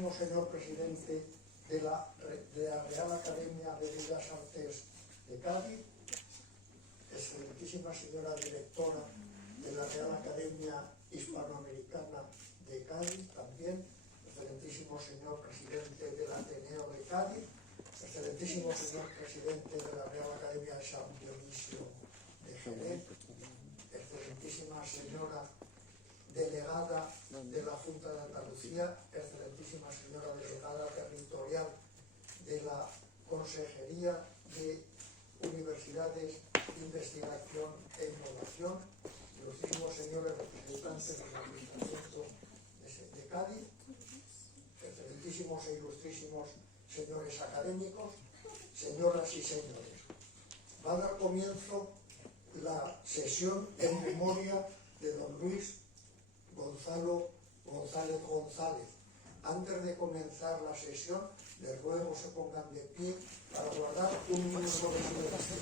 excelentísimo señor presidente de la Real Academia de Bellas Artes de Cádiz, excelentísima señora directora de la Real Academia Hispanoamericana de Cádiz también, excelentísimo señor presidente del Ateneo de Cádiz, excelentísimo señor presidente de la Real Academia de San Dionisio de Jerez, excelentísima señora delegada de la Junta de Andalucía, excelentísima señora delegada territorial de la Consejería de Universidades, Investigación e Innovación, ilustrísimos señores representantes del Ayuntamiento de Cádiz, excelentísimos e ilustrísimos señores académicos, señoras y señores. Va a dar comienzo la sesión en memoria de don Luis Gonzalo González González. Antes de comenzar la sesión, les ruego se pongan de pie para guardar un minuto de silencio.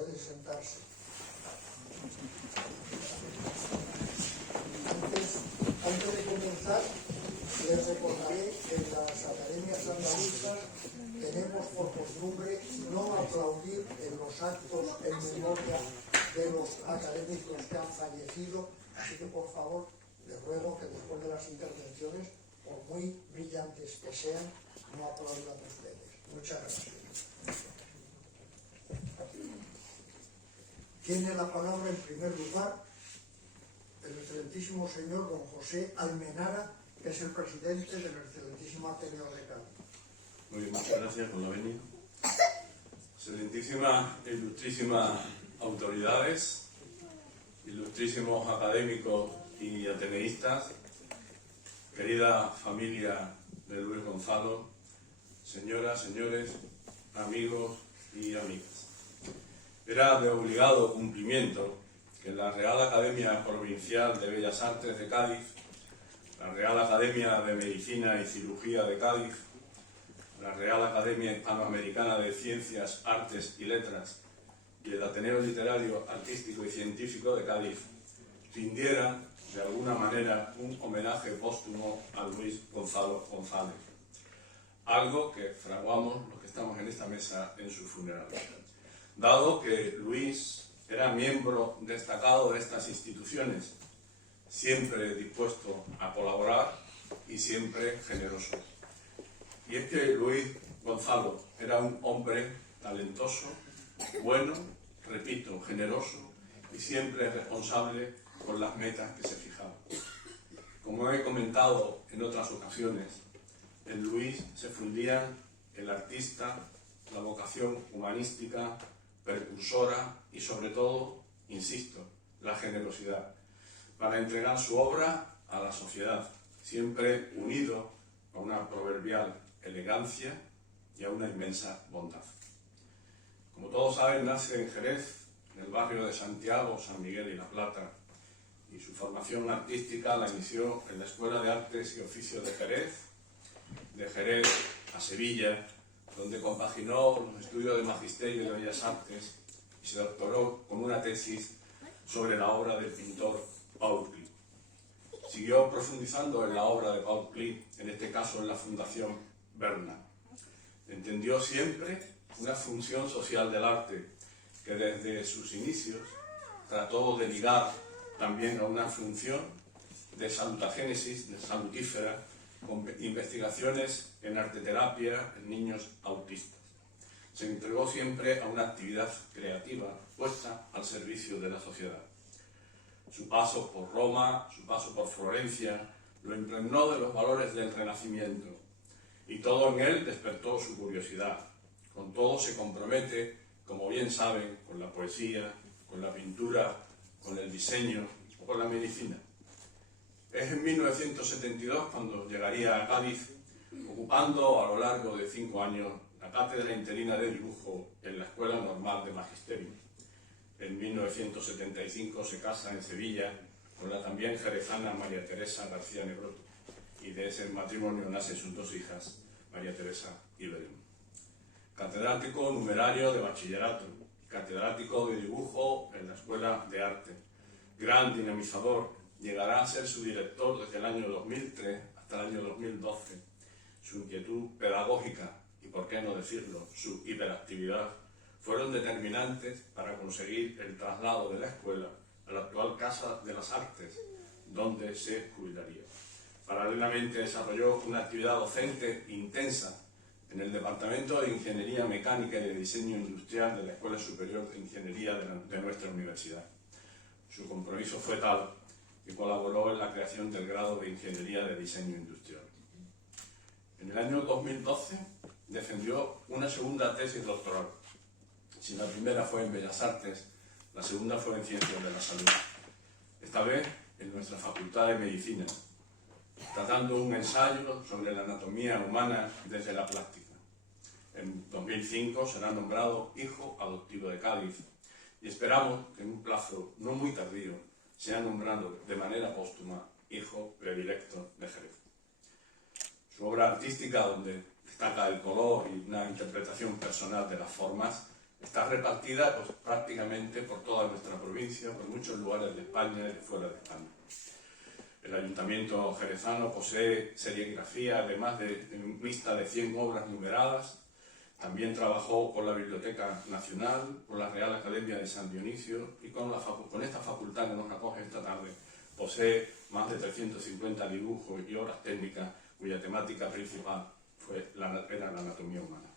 Pueden sentarse. Antes de comenzar, les recordaré que en las academias andaluzas tenemos por costumbre no aplaudir en los actos en memoria de los académicos que han fallecido, así que por favor les ruego que después de las intervenciones, por muy brillantes que sean, no aplaudan ustedes. Muchas gracias. Tiene la palabra en primer lugar el excelentísimo señor don José Almenara, que es el presidente del excelentísimo Ateneo de Cádiz. Muy bien, muchas gracias por la venida. Excelentísimas e ilustrísimas autoridades, ilustrísimos académicos y ateneístas, querida familia de Luis Gonzalo, señoras, señores, amigos y amigas. Era de obligado cumplimiento que la Real Academia Provincial de Bellas Artes de Cádiz, la Real Academia de Medicina y Cirugía de Cádiz, la Real Academia Hispanoamericana de Ciencias, Artes y Letras y el Ateneo Literario, Artístico y Científico de Cádiz rindieran de alguna manera un homenaje póstumo a Luis Gonzalo González, algo que fraguamos los que estamos en esta mesa en su funeral. Dado que Luis era miembro destacado de estas instituciones, siempre dispuesto a colaborar y siempre generoso. Y es que Luis Gonzalo era un hombre talentoso, bueno, repito, generoso y siempre responsable con las metas que se fijaba. Como he comentado en otras ocasiones, en Luis se fundían el artista, la vocación humanística, precursora y sobre todo, insisto, la generosidad, para entregar su obra a la sociedad, siempre unido a una proverbial elegancia y a una inmensa bondad. Como todos saben, nace en Jerez, en el barrio de Santiago, San Miguel y La Plata, y su formación artística la inició en la Escuela de Artes y Oficios de Jerez a Sevilla, donde compaginó los estudios de Magisterio de Bellas Artes y se doctoró con una tesis sobre la obra del pintor Paul Klee. Siguió profundizando en la obra de Paul Klee, en este caso en la Fundación Berna. Entendió siempre una función social del arte que desde sus inicios trató de ligar también a una función de salutagénesis, de salutífera, con investigaciones en arteterapia en niños autistas. Se entregó siempre a una actividad creativa puesta al servicio de la sociedad. Su paso por Roma, su paso por Florencia, lo impregnó de los valores del Renacimiento, y todo en él despertó su curiosidad. Con todo se compromete, como bien saben, con la poesía, con la pintura, con el diseño o con la medicina. Es en 1972 cuando llegaría a Cádiz, ocupando a lo largo de 5 años la cátedra interina de dibujo en la Escuela Normal de Magisterio. En 1975 se casa en Sevilla con la también jerezana María Teresa García Nebroto, y de ese matrimonio nacen sus 2 hijas, María Teresa y Belén. Catedrático numerario de bachillerato, catedrático de dibujo en la Escuela de Arte, gran dinamizador, llegará a ser su director desde el año 2003 hasta el año 2012. Su inquietud pedagógica y, por qué no decirlo, su hiperactividad fueron determinantes para conseguir el traslado de la escuela a la actual Casa de las Artes, donde se jubilaría. Paralelamente desarrolló una actividad docente intensa en el Departamento de Ingeniería Mecánica y de Diseño Industrial de la Escuela Superior de Ingeniería de nuestra universidad. Su compromiso fue tal que colaboró en la creación del grado de Ingeniería de Diseño Industrial. En el año 2012 defendió una segunda tesis doctoral. Si la primera fue en Bellas Artes, la segunda fue en Ciencias de la Salud. Esta vez en nuestra Facultad de Medicina, tratando un ensayo sobre la anatomía humana desde la plástica. En 2005 será nombrado hijo adoptivo de Cádiz y esperamos que en un plazo no muy tardío sea nombrado de manera póstuma hijo predilecto de Jerez. Su obra artística, donde destaca el color y una interpretación personal de las formas, está repartida pues, prácticamente por toda nuestra provincia, por muchos lugares de España y de fuera de España. El Ayuntamiento jerezano posee serigrafía, además de lista de 100 obras numeradas. También trabajó con la Biblioteca Nacional, con la Real Academia de San Dionisio y con esta facultad que nos acoge esta tarde. Posee más de 350 dibujos y obras técnicas cuya temática principal era la anatomía humana.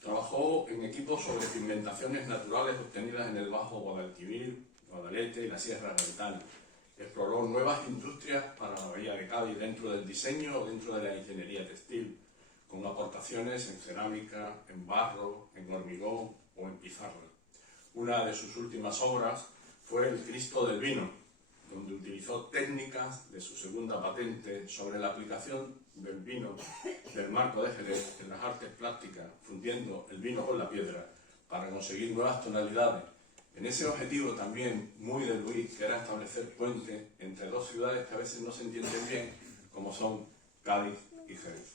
Trabajó en equipos sobre pigmentaciones naturales obtenidas en el Bajo Guadalquivir, Guadalete y la Sierra Gaditana. Exploró nuevas industrias para la Bahía de Cádiz dentro del diseño o dentro de la ingeniería textil, con aportaciones en cerámica, en barro, en hormigón o en pizarra. Una de sus últimas obras fue El Cristo del Vino, donde utilizó técnicas de su segunda patente sobre la aplicación del vino del marco de Jerez en las artes plásticas, fundiendo el vino con la piedra para conseguir nuevas tonalidades. En ese objetivo también muy de Luis, que era establecer puentes entre 2 ciudades que a veces no se entienden bien, como son Cádiz y Jerez.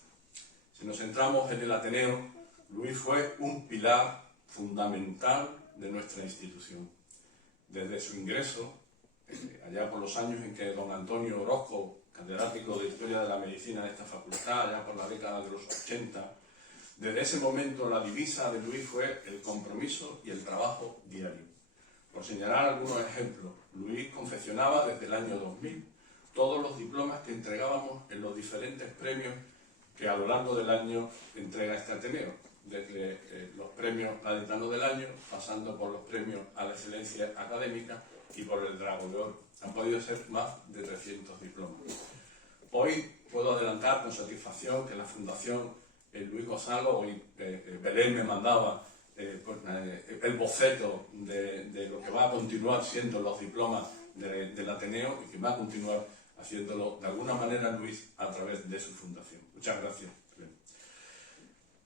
Si nos centramos en el Ateneo, Luis fue un pilar fundamental de nuestra institución. Desde su ingreso, allá por los años en que don Antonio Orozco, catedrático de Historia de la Medicina de esta facultad, allá por la década de los 80, desde ese momento la divisa de Luis fue el compromiso y el trabajo diario. Por señalar algunos ejemplos, Luis confeccionaba desde el año 2000 todos los diplomas que entregábamos en los diferentes premios que a lo largo del año entrega este Ateneo, desde los premios gaditanos del año, pasando por los premios a la excelencia académica y por el Drago de Oro. Han podido ser más de 300 diplomas. Hoy puedo adelantar con satisfacción que la Fundación Luis Gonzalo, hoy Belén me mandaba el boceto de lo que va a continuar siendo los diplomas del Ateneo y que va a continuar haciéndolo de alguna manera Luis a través de su fundación. Muchas gracias.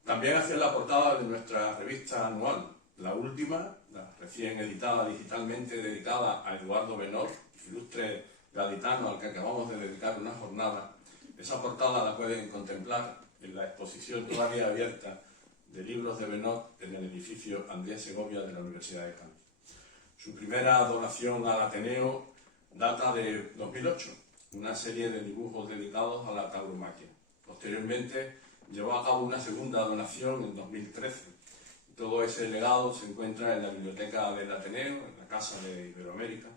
También hacía la portada de nuestra revista anual, la última, la recién editada digitalmente, dedicada a Eduardo Benor, ilustre gaditano al que acabamos de dedicar una jornada. Esa portada la pueden contemplar en la exposición todavía abierta de libros de Benor en el edificio Andrés Segovia de la Universidad de Cádiz. Su primera donación al Ateneo data de 2008, una serie de dibujos dedicados a la tauromaquia. Posteriormente llevó a cabo una segunda donación en 2013. Todo ese legado se encuentra en la biblioteca del Ateneo, en la Casa de Iberoamérica,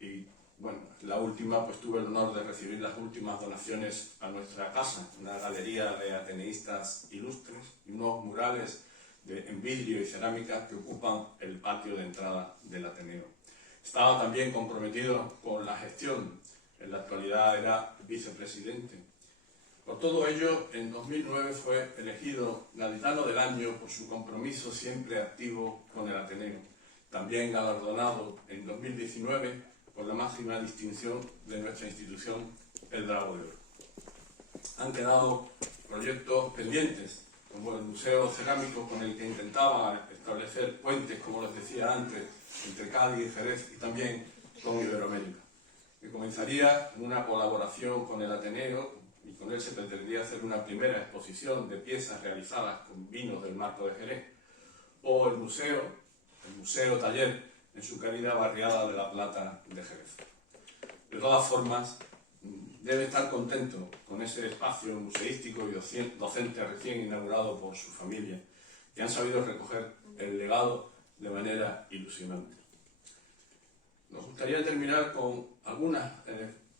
y bueno, la última, pues tuve el honor de recibir las últimas donaciones a nuestra casa, una galería de ateneístas ilustres y unos murales en vidrio y cerámica que ocupan el patio de entrada del Ateneo. Estaba también comprometido con la gestión, en la actualidad era vicepresidente. Por todo ello, en 2009 fue elegido gaditano del año por su compromiso siempre activo con el Ateneo. También galardonado en 2019 por la máxima distinción de nuestra institución, el Drago de Oro. Han quedado proyectos pendientes, como el Museo Cerámico, con el que intentaba establecer puentes, como les decía antes, entre Cádiz y Jerez, y también con Iberoamérica, que comenzaría en una colaboración con el Ateneo, y con él se pretendía hacer una primera exposición de piezas realizadas con vinos del Marco de Jerez, o el museo taller en su querida barriada de La Plata de Jerez. De todas formas, debe estar contento con ese espacio museístico y docente recién inaugurado por su familia, que han sabido recoger el legado de manera ilusionante. Nos gustaría terminar con algunas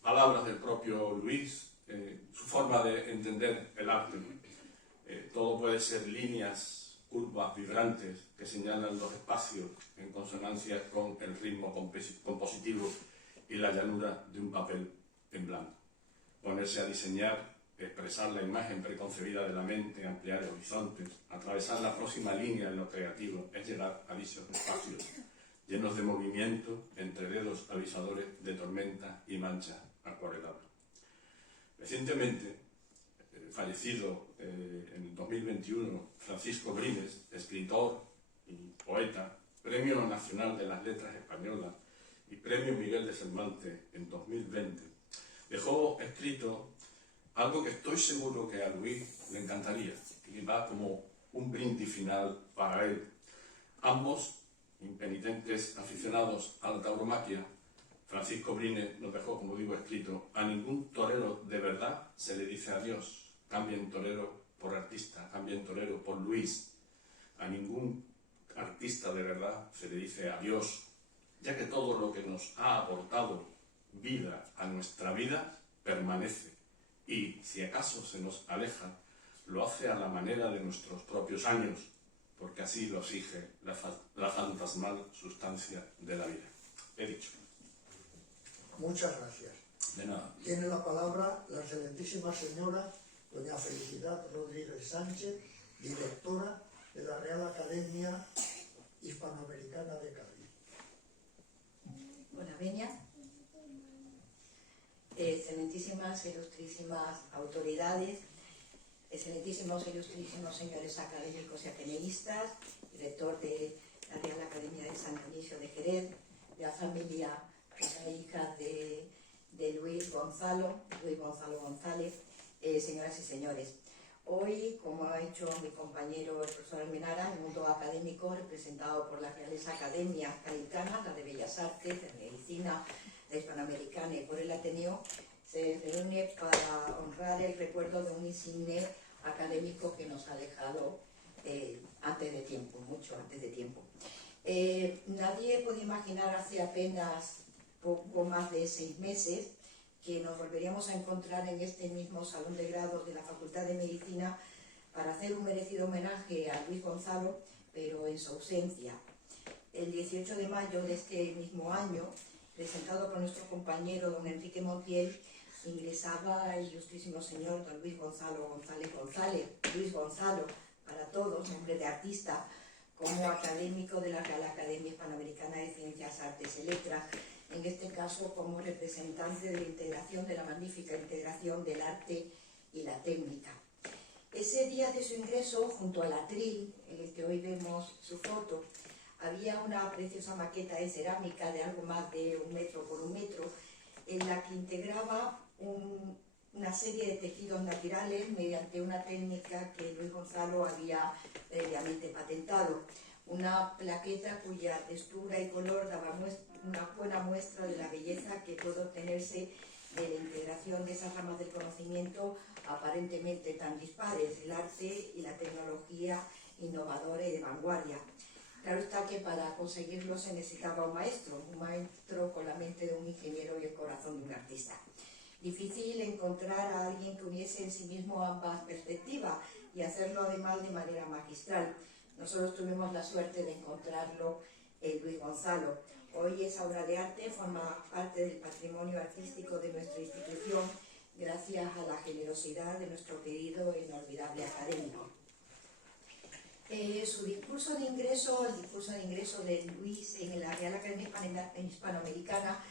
palabras del propio Luis, su forma de entender el arte. Todo puede ser líneas, curvas, vibrantes, que señalan los espacios en consonancia con el ritmo compositivo y la llanura de un papel en blanco. Ponerse a diseñar, expresar la imagen preconcebida de la mente, ampliar horizontes, atravesar la próxima línea en lo creativo, es llegar a dichos espacios llenos de movimiento, entre dedos avisadores de tormenta y mancha acuarelada. Recientemente, fallecido en 2021, Francisco Brines, escritor y poeta, Premio Nacional de las Letras Españolas y Premio Miguel de Cervantes en 2020, dejó escrito algo que estoy seguro que a Luis le encantaría, que va como un brindis final para él. Ambos, impenitentes aficionados a la tauromaquia, Francisco Brines nos dejó, como digo, escrito: a ningún torero de verdad se le dice adiós. Cambien torero por artista, cambien torero por Luis. A ningún artista de verdad se le dice adiós, ya que todo lo que nos ha aportado vida a nuestra vida permanece, y si acaso se nos aleja, lo hace a la manera de nuestros propios años, porque así lo exige la fantasmal sustancia de la vida. He dicho. Muchas gracias. De nada. Tiene la palabra la excelentísima señora doña Felicidad Rodríguez Sánchez, directora de la Real Academia Hispanoamericana de Cádiz. Buena venia. Excelentísimas, ilustrísimas autoridades, excelentísimos, ilustrísimos señores académicos y ateneístas, director de la Real Academia de San Dionisio de Jerez, de la familia, la hija de Luis Gonzalo González, señoras y señores. Hoy, como ha dicho mi compañero el profesor Almenara, el mundo académico representado por las Reales Academias Gaditanas, la de Bellas Artes, de Medicina, la Hispanoamericana y por el Ateneo, se reúne para honrar el recuerdo de un insigne académico que nos ha dejado antes de tiempo, mucho antes de tiempo. Nadie podía imaginar hace apenas poco más de 6 meses que nos volveríamos a encontrar en este mismo salón de grados de la Facultad de Medicina para hacer un merecido homenaje a Luis Gonzalo, pero en su ausencia. El 18 de mayo de este mismo año, presentado por nuestro compañero don Enrique Montiel, ingresaba el ilustrísimo señor don Luis Gonzalo González, Luis Gonzalo para todos, nombre de artista, como académico de la Real Academia Hispanoamericana de Ciencias, Artes y Letras, en este caso como representante de la integración, de la magnífica integración del arte y la técnica. Ese día de su ingreso, junto al atril, en el que hoy vemos su foto, había una preciosa maqueta de cerámica de algo más de 1 metro por 1 metro, en la que integraba una serie de tejidos naturales mediante una técnica que Luis Gonzalo había previamente patentado. Una plaqueta cuya textura y color daba una buena muestra de la belleza que puede obtenerse de la integración de esas ramas del conocimiento aparentemente tan dispares, el arte y la tecnología innovadora y de vanguardia. Claro está que para conseguirlo se necesitaba un maestro con la mente de un ingeniero y el corazón de un artista. Difícil encontrar a alguien que uniese en sí mismo ambas perspectivas y hacerlo además de manera magistral. Nosotros tuvimos la suerte de encontrarlo en Luis Gonzalo. Hoy esa obra de arte forma parte del patrimonio artístico de nuestra institución gracias a la generosidad de nuestro querido e inolvidable académico. Su discurso de ingreso, el discurso de ingreso de Luis en la Real Academia Hispanoamericana,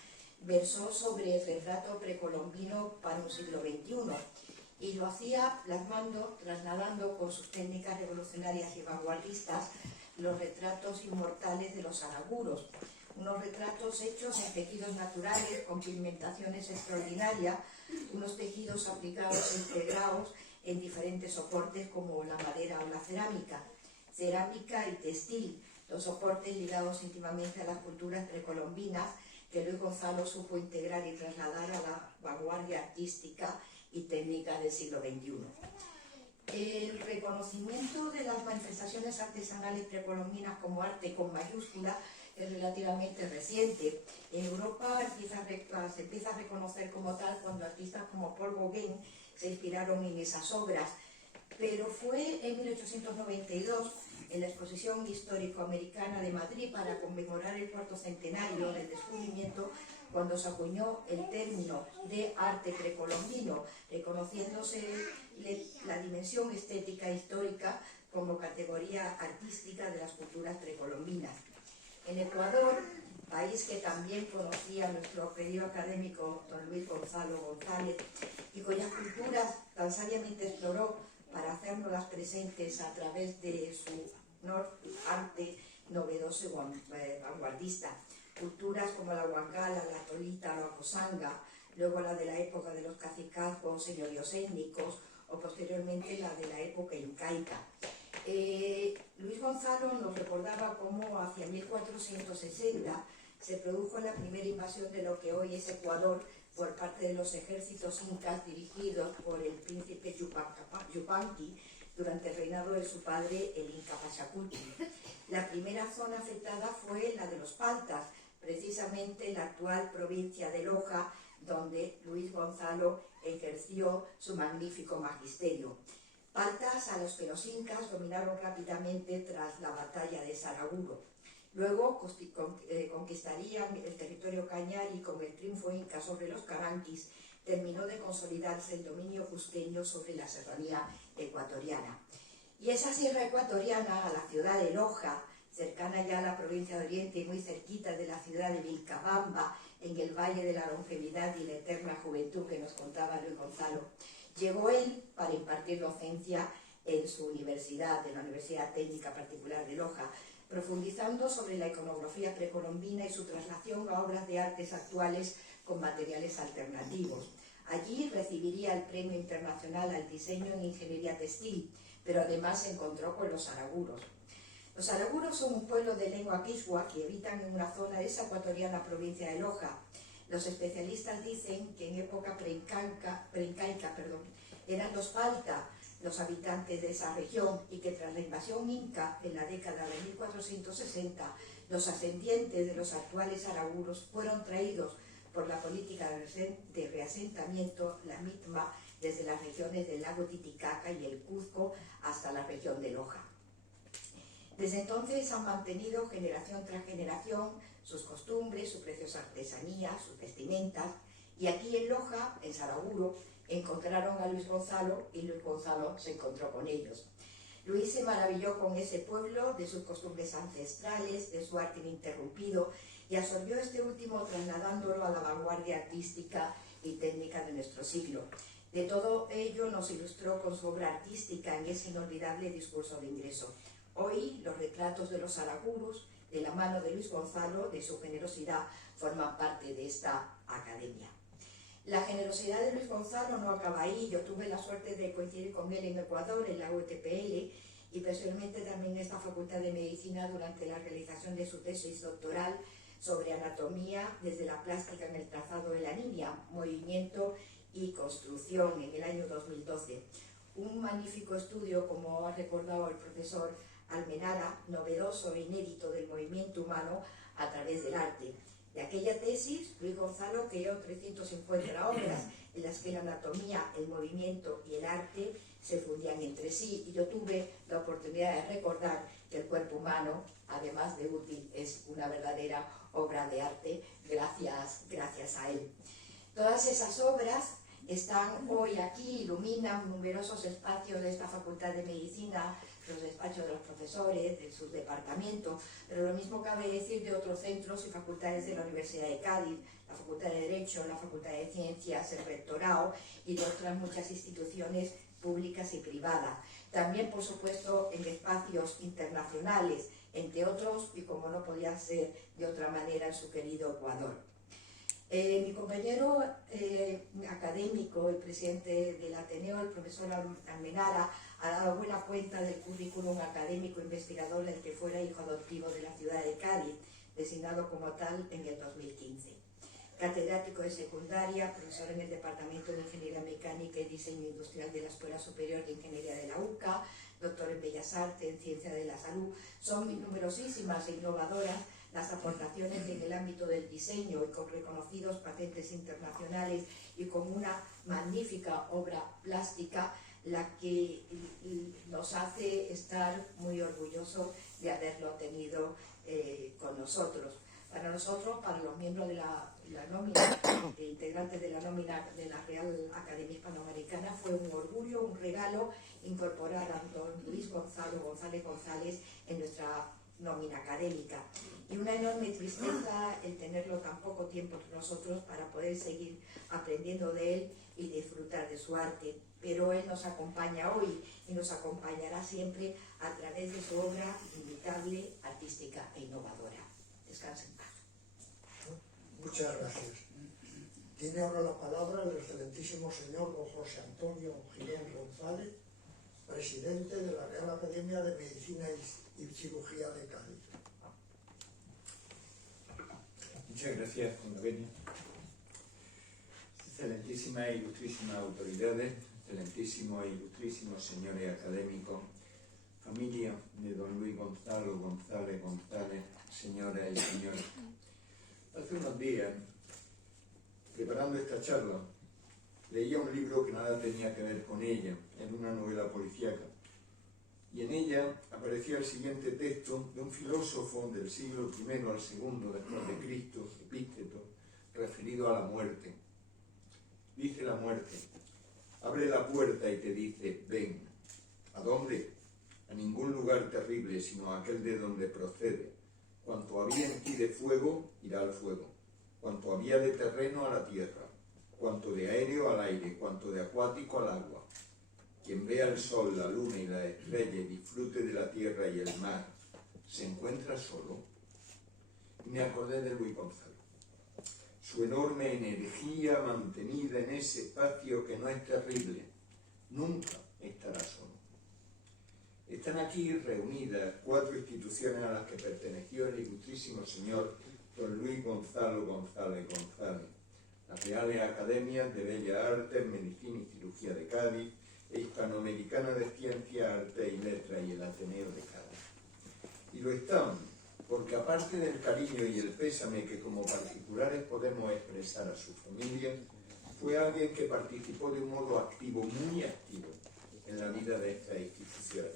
versó sobre el retrato precolombino para un siglo XXI y lo hacía trasladando con sus técnicas revolucionarias y vanguardistas los retratos inmortales de los araguros, unos retratos hechos en tejidos naturales con pigmentaciones extraordinarias, unos tejidos aplicados e integrados en diferentes soportes como la madera o la cerámica y textil, los soportes ligados íntimamente a las culturas precolombinas que Luis Gonzalo supo integrar y trasladar a la vanguardia artística y técnica del siglo XXI. El reconocimiento de las manifestaciones artesanales precolombinas como arte con mayúscula es relativamente reciente. En Europa se empieza a reconocer como tal cuando artistas como Paul Gauguin se inspiraron en esas obras, pero fue en 1892 en la Exposición Histórico-Americana de Madrid para conmemorar el cuarto centenario del descubrimiento cuando se acuñó el término de arte precolombino, reconociéndose la dimensión estética e histórica como categoría artística de las culturas precolombinas. En Ecuador, país que también conocía nuestro querido académico don Luis Gonzalo González y cuyas culturas tan sabiamente exploró para hacernos presentes a través de su arte novedoso y vanguardista. Culturas como la huangala, la tolita, la posanga, luego la de la época de los cacicazgos, señoríos étnicos, o posteriormente la de la época incaica. Luis Gonzalo nos recordaba cómo hacia 1460 se produjo la primera invasión de lo que hoy es Ecuador por parte de los ejércitos incas dirigidos por el príncipe Yupanqui durante el reinado de su padre, el Inca Pachacuti. La primera zona afectada fue la de los Paltas, precisamente la actual provincia de Loja, donde Luis Gonzalo ejerció su magnífico magisterio. Paltas a los que los incas dominaron rápidamente tras la batalla de Saraguro. Luego conquistarían el territorio cañari y con el triunfo inca sobre los caranquis terminó de consolidarse el dominio cusqueño sobre la serranía ecuatoriana. Y esa sierra ecuatoriana, a la ciudad de Loja, cercana ya a la provincia de Oriente y muy cerquita de la ciudad de Vilcabamba, en el Valle de la Longevidad y la Eterna Juventud que nos contaba Luis Gonzalo, llegó él para impartir docencia en su universidad, en la Universidad Técnica Particular de Loja, profundizando sobre la iconografía precolombina y su traslación a obras de artes actuales con materiales alternativos. Allí recibiría el Premio Internacional al Diseño en Ingeniería Textil, pero además se encontró con los araguros. Los araguros son un pueblo de lengua quichua que habitan en una zona de esa ecuatoriana provincia de Loja. Los especialistas dicen que en época preincaica, eran los Palta los habitantes de esa región y que tras la invasión inca en la década de 1460, los ascendientes de los actuales araguros fueron traídos por la política de reasentamiento, la misma desde las regiones del lago Titicaca y el Cuzco hasta la región de Loja. Desde entonces han mantenido generación tras generación sus costumbres, su preciosa artesanía, sus vestimentas, y aquí en Loja, en Saraguro, encontraron a Luis Gonzalo y Luis Gonzalo se encontró con ellos. Luis se maravilló con ese pueblo, de sus costumbres ancestrales, de su arte ininterrumpido, y absorbió este último trasladándolo a la vanguardia artística y técnica de nuestro siglo. De todo ello nos ilustró con su obra artística en ese inolvidable discurso de ingreso. Hoy los retratos de los araguros, de la mano de Luis Gonzalo, de su generosidad, forman parte de esta academia. La generosidad de Luis Gonzalo no acaba ahí. Yo tuve la suerte de coincidir con él en Ecuador, en la UTPL, y personalmente también en esta Facultad de Medicina durante la realización de su tesis doctoral sobre anatomía desde la plástica en el trazado de la línea, movimiento y construcción en el año 2012. Un magnífico estudio, como ha recordado el profesor Almenara, novedoso e inédito del movimiento humano a través del arte. De aquella tesis, Luis Gonzalo creó 350 obras en las que la anatomía, el movimiento y el arte se fundían entre sí, y yo tuve la oportunidad de recordar que el cuerpo humano, además de útil, es una verdadera obra de arte gracias a él. Todas esas obras están hoy aquí, iluminan numerosos espacios de esta Facultad de Medicina, los despachos de los profesores, de sus departamentos, pero lo mismo cabe decir de otros centros y facultades de la Universidad de Cádiz, la Facultad de Derecho, la Facultad de Ciencias, el Rectorado y de otras muchas instituciones públicas y privadas. También, por supuesto, en espacios internacionales, entre otros, y como no podía ser de otra manera, en su querido Ecuador. Mi compañero académico, el presidente del Ateneo, el profesor Almenara, ha dado buena cuenta del currículum académico investigador del que fuera hijo adoptivo de la ciudad de Cádiz, designado como tal en el 2015. Catedrático de secundaria, profesor en el Departamento de Ingeniería Mecánica y Diseño Industrial de la Escuela Superior de Ingeniería de la UCA, doctor en Bellas Artes, en Ciencia de la Salud. Son numerosísimas e innovadoras las aportaciones en el ámbito del diseño, y con reconocidos patentes internacionales y con una magnífica obra plástica, la que nos hace estar muy orgullosos de haberlo tenido con nosotros. Para nosotros, para los miembros de la nómina, integrantes de la nómina de la Real Academia Hispanoamericana, fue un orgullo, un regalo incorporar a don Luis González en nuestra nómina académica. Y una enorme tristeza el tenerlo tan poco tiempo con nosotros para poder seguir aprendiendo de él y disfrutar de su arte. Pero él nos acompaña hoy y nos acompañará siempre a través de su obra inimitable, artística e innovadora. Descanse en paz. Muchas gracias. Tiene ahora la palabra el excelentísimo señor don José Antonio Girón González, presidente de la Real Academia de Medicina y Cirugía de Cádiz. Muchas gracias, Convenia. Excelentísimas e ilustrísimas autoridades, excelentísimos e ilustrísimos señores académicos, familia de don Luis González, señoras y señores. Hace unos días, preparando esta charla, leía un libro que nada tenía que ver con ella, en una novela policíaca, y en ella aparecía el siguiente texto de un filósofo del siglo I al II después de Cristo, Epícteto, referido a la muerte. Dice la muerte: abre la puerta y te dice, ven. ¿A dónde? A ningún lugar terrible, sino a aquel de donde procede. Cuanto había en ti de fuego, irá al fuego. Cuanto había de terreno, a la tierra. Cuanto de aéreo, al aire. Cuanto de acuático, al agua. Quien vea el sol, la luna y la estrella y disfrute de la tierra y el mar, ¿se encuentra solo? Y me acordé de Luis Gonzalo. Su enorme energía mantenida en ese espacio que no es terrible, nunca estará solo. Están aquí reunidas 4 instituciones a las que perteneció el ilustrísimo señor don Luis González, las Reales Academias de Bellas Artes, Medicina y Cirugía de Cádiz, e Hispanoamericana de Ciencias, Arte y Letras y el Ateneo de Cádiz. Y lo están porque, aparte del cariño y el pésame que como particulares podemos expresar a su familia, fue alguien que participó de un modo activo, muy activo, en la vida de estas instituciones.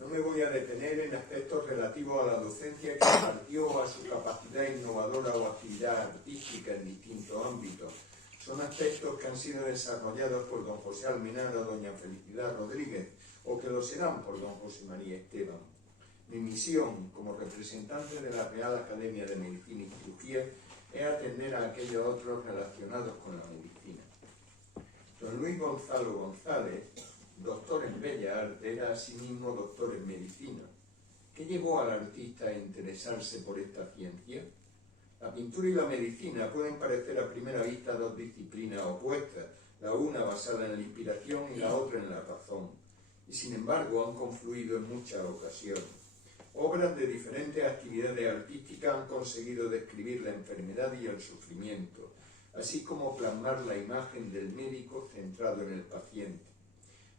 No me voy a detener en aspectos relativos a la docencia que impartió, a su capacidad innovadora o actividad artística en distintos ámbitos. Son aspectos que han sido desarrollados por don José Almenara o doña Felicidad Rodríguez, o que lo serán por don José María Esteban. Mi misión, como representante de la Real Academia de Medicina y Cirugía, es atender a aquellos otros relacionados con la medicina. Don Luis González, doctor en Bellas Artes, era asimismo doctor en Medicina. ¿Qué llevó al artista a interesarse por esta ciencia? La pintura y la medicina pueden parecer a primera vista 2 disciplinas opuestas, la una basada en la inspiración y la otra en la razón, y sin embargo han confluido en muchas ocasiones. Obras de diferentes actividades artísticas han conseguido describir la enfermedad y el sufrimiento, así como plasmar la imagen del médico centrado en el paciente.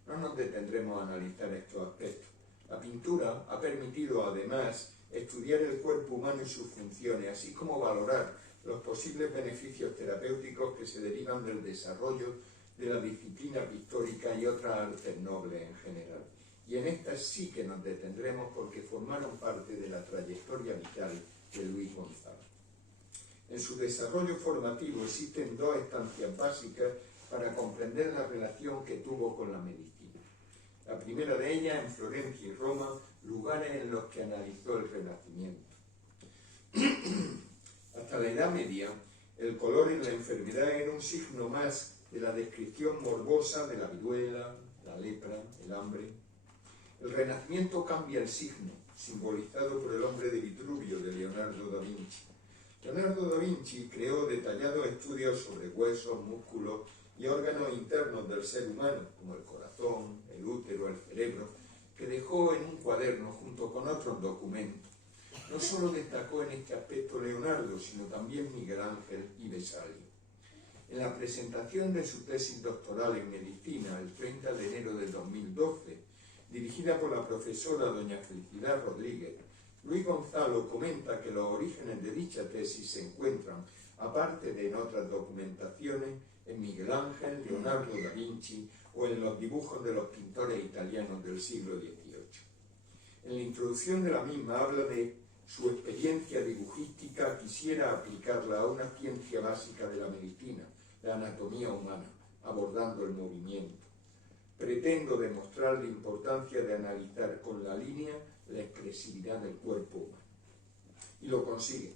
No nos detendremos a analizar estos aspectos. La pintura ha permitido además estudiar el cuerpo humano y sus funciones, así como valorar los posibles beneficios terapéuticos que se derivan del desarrollo de la disciplina pictórica y otras artes nobles en general. Y en estas sí que nos detendremos porque formaron parte de la trayectoria vital de Luis Gonzalo. En su desarrollo formativo existen dos estancias básicas para comprender la relación que tuvo con la medicina. La primera de ellas en Florencia y Roma, lugares en los que analizó el Renacimiento. Hasta la Edad Media, el color en la enfermedad era un signo más de la descripción morbosa de la viruela, la lepra, el hambre. El Renacimiento cambia el signo, simbolizado por el hombre de Vitruvio de Leonardo da Vinci. Leonardo da Vinci creó detallados estudios sobre huesos, músculos y órganos internos del ser humano, como el corazón, el útero, el cerebro, que dejó en un cuaderno junto con otros documentos. No solo destacó en este aspecto Leonardo, sino también Miguel Ángel y Vesalio. En la presentación de su tesis doctoral en medicina, el 30 de enero de 2012, dirigida por la profesora doña Felicidad Rodríguez, Luis Gonzalo comenta que los orígenes de dicha tesis se encuentran, aparte de en otras documentaciones, en Miguel Ángel, Leonardo da Vinci o en los dibujos de los pintores italianos del siglo XVIII. En la introducción de la misma habla de su experiencia dibujística, quisiera aplicarla a una ciencia básica de la medicina, la anatomía humana, abordando el movimiento. Pretendo demostrar la importancia de analizar con la línea la expresividad del cuerpo humano. Y lo consigue.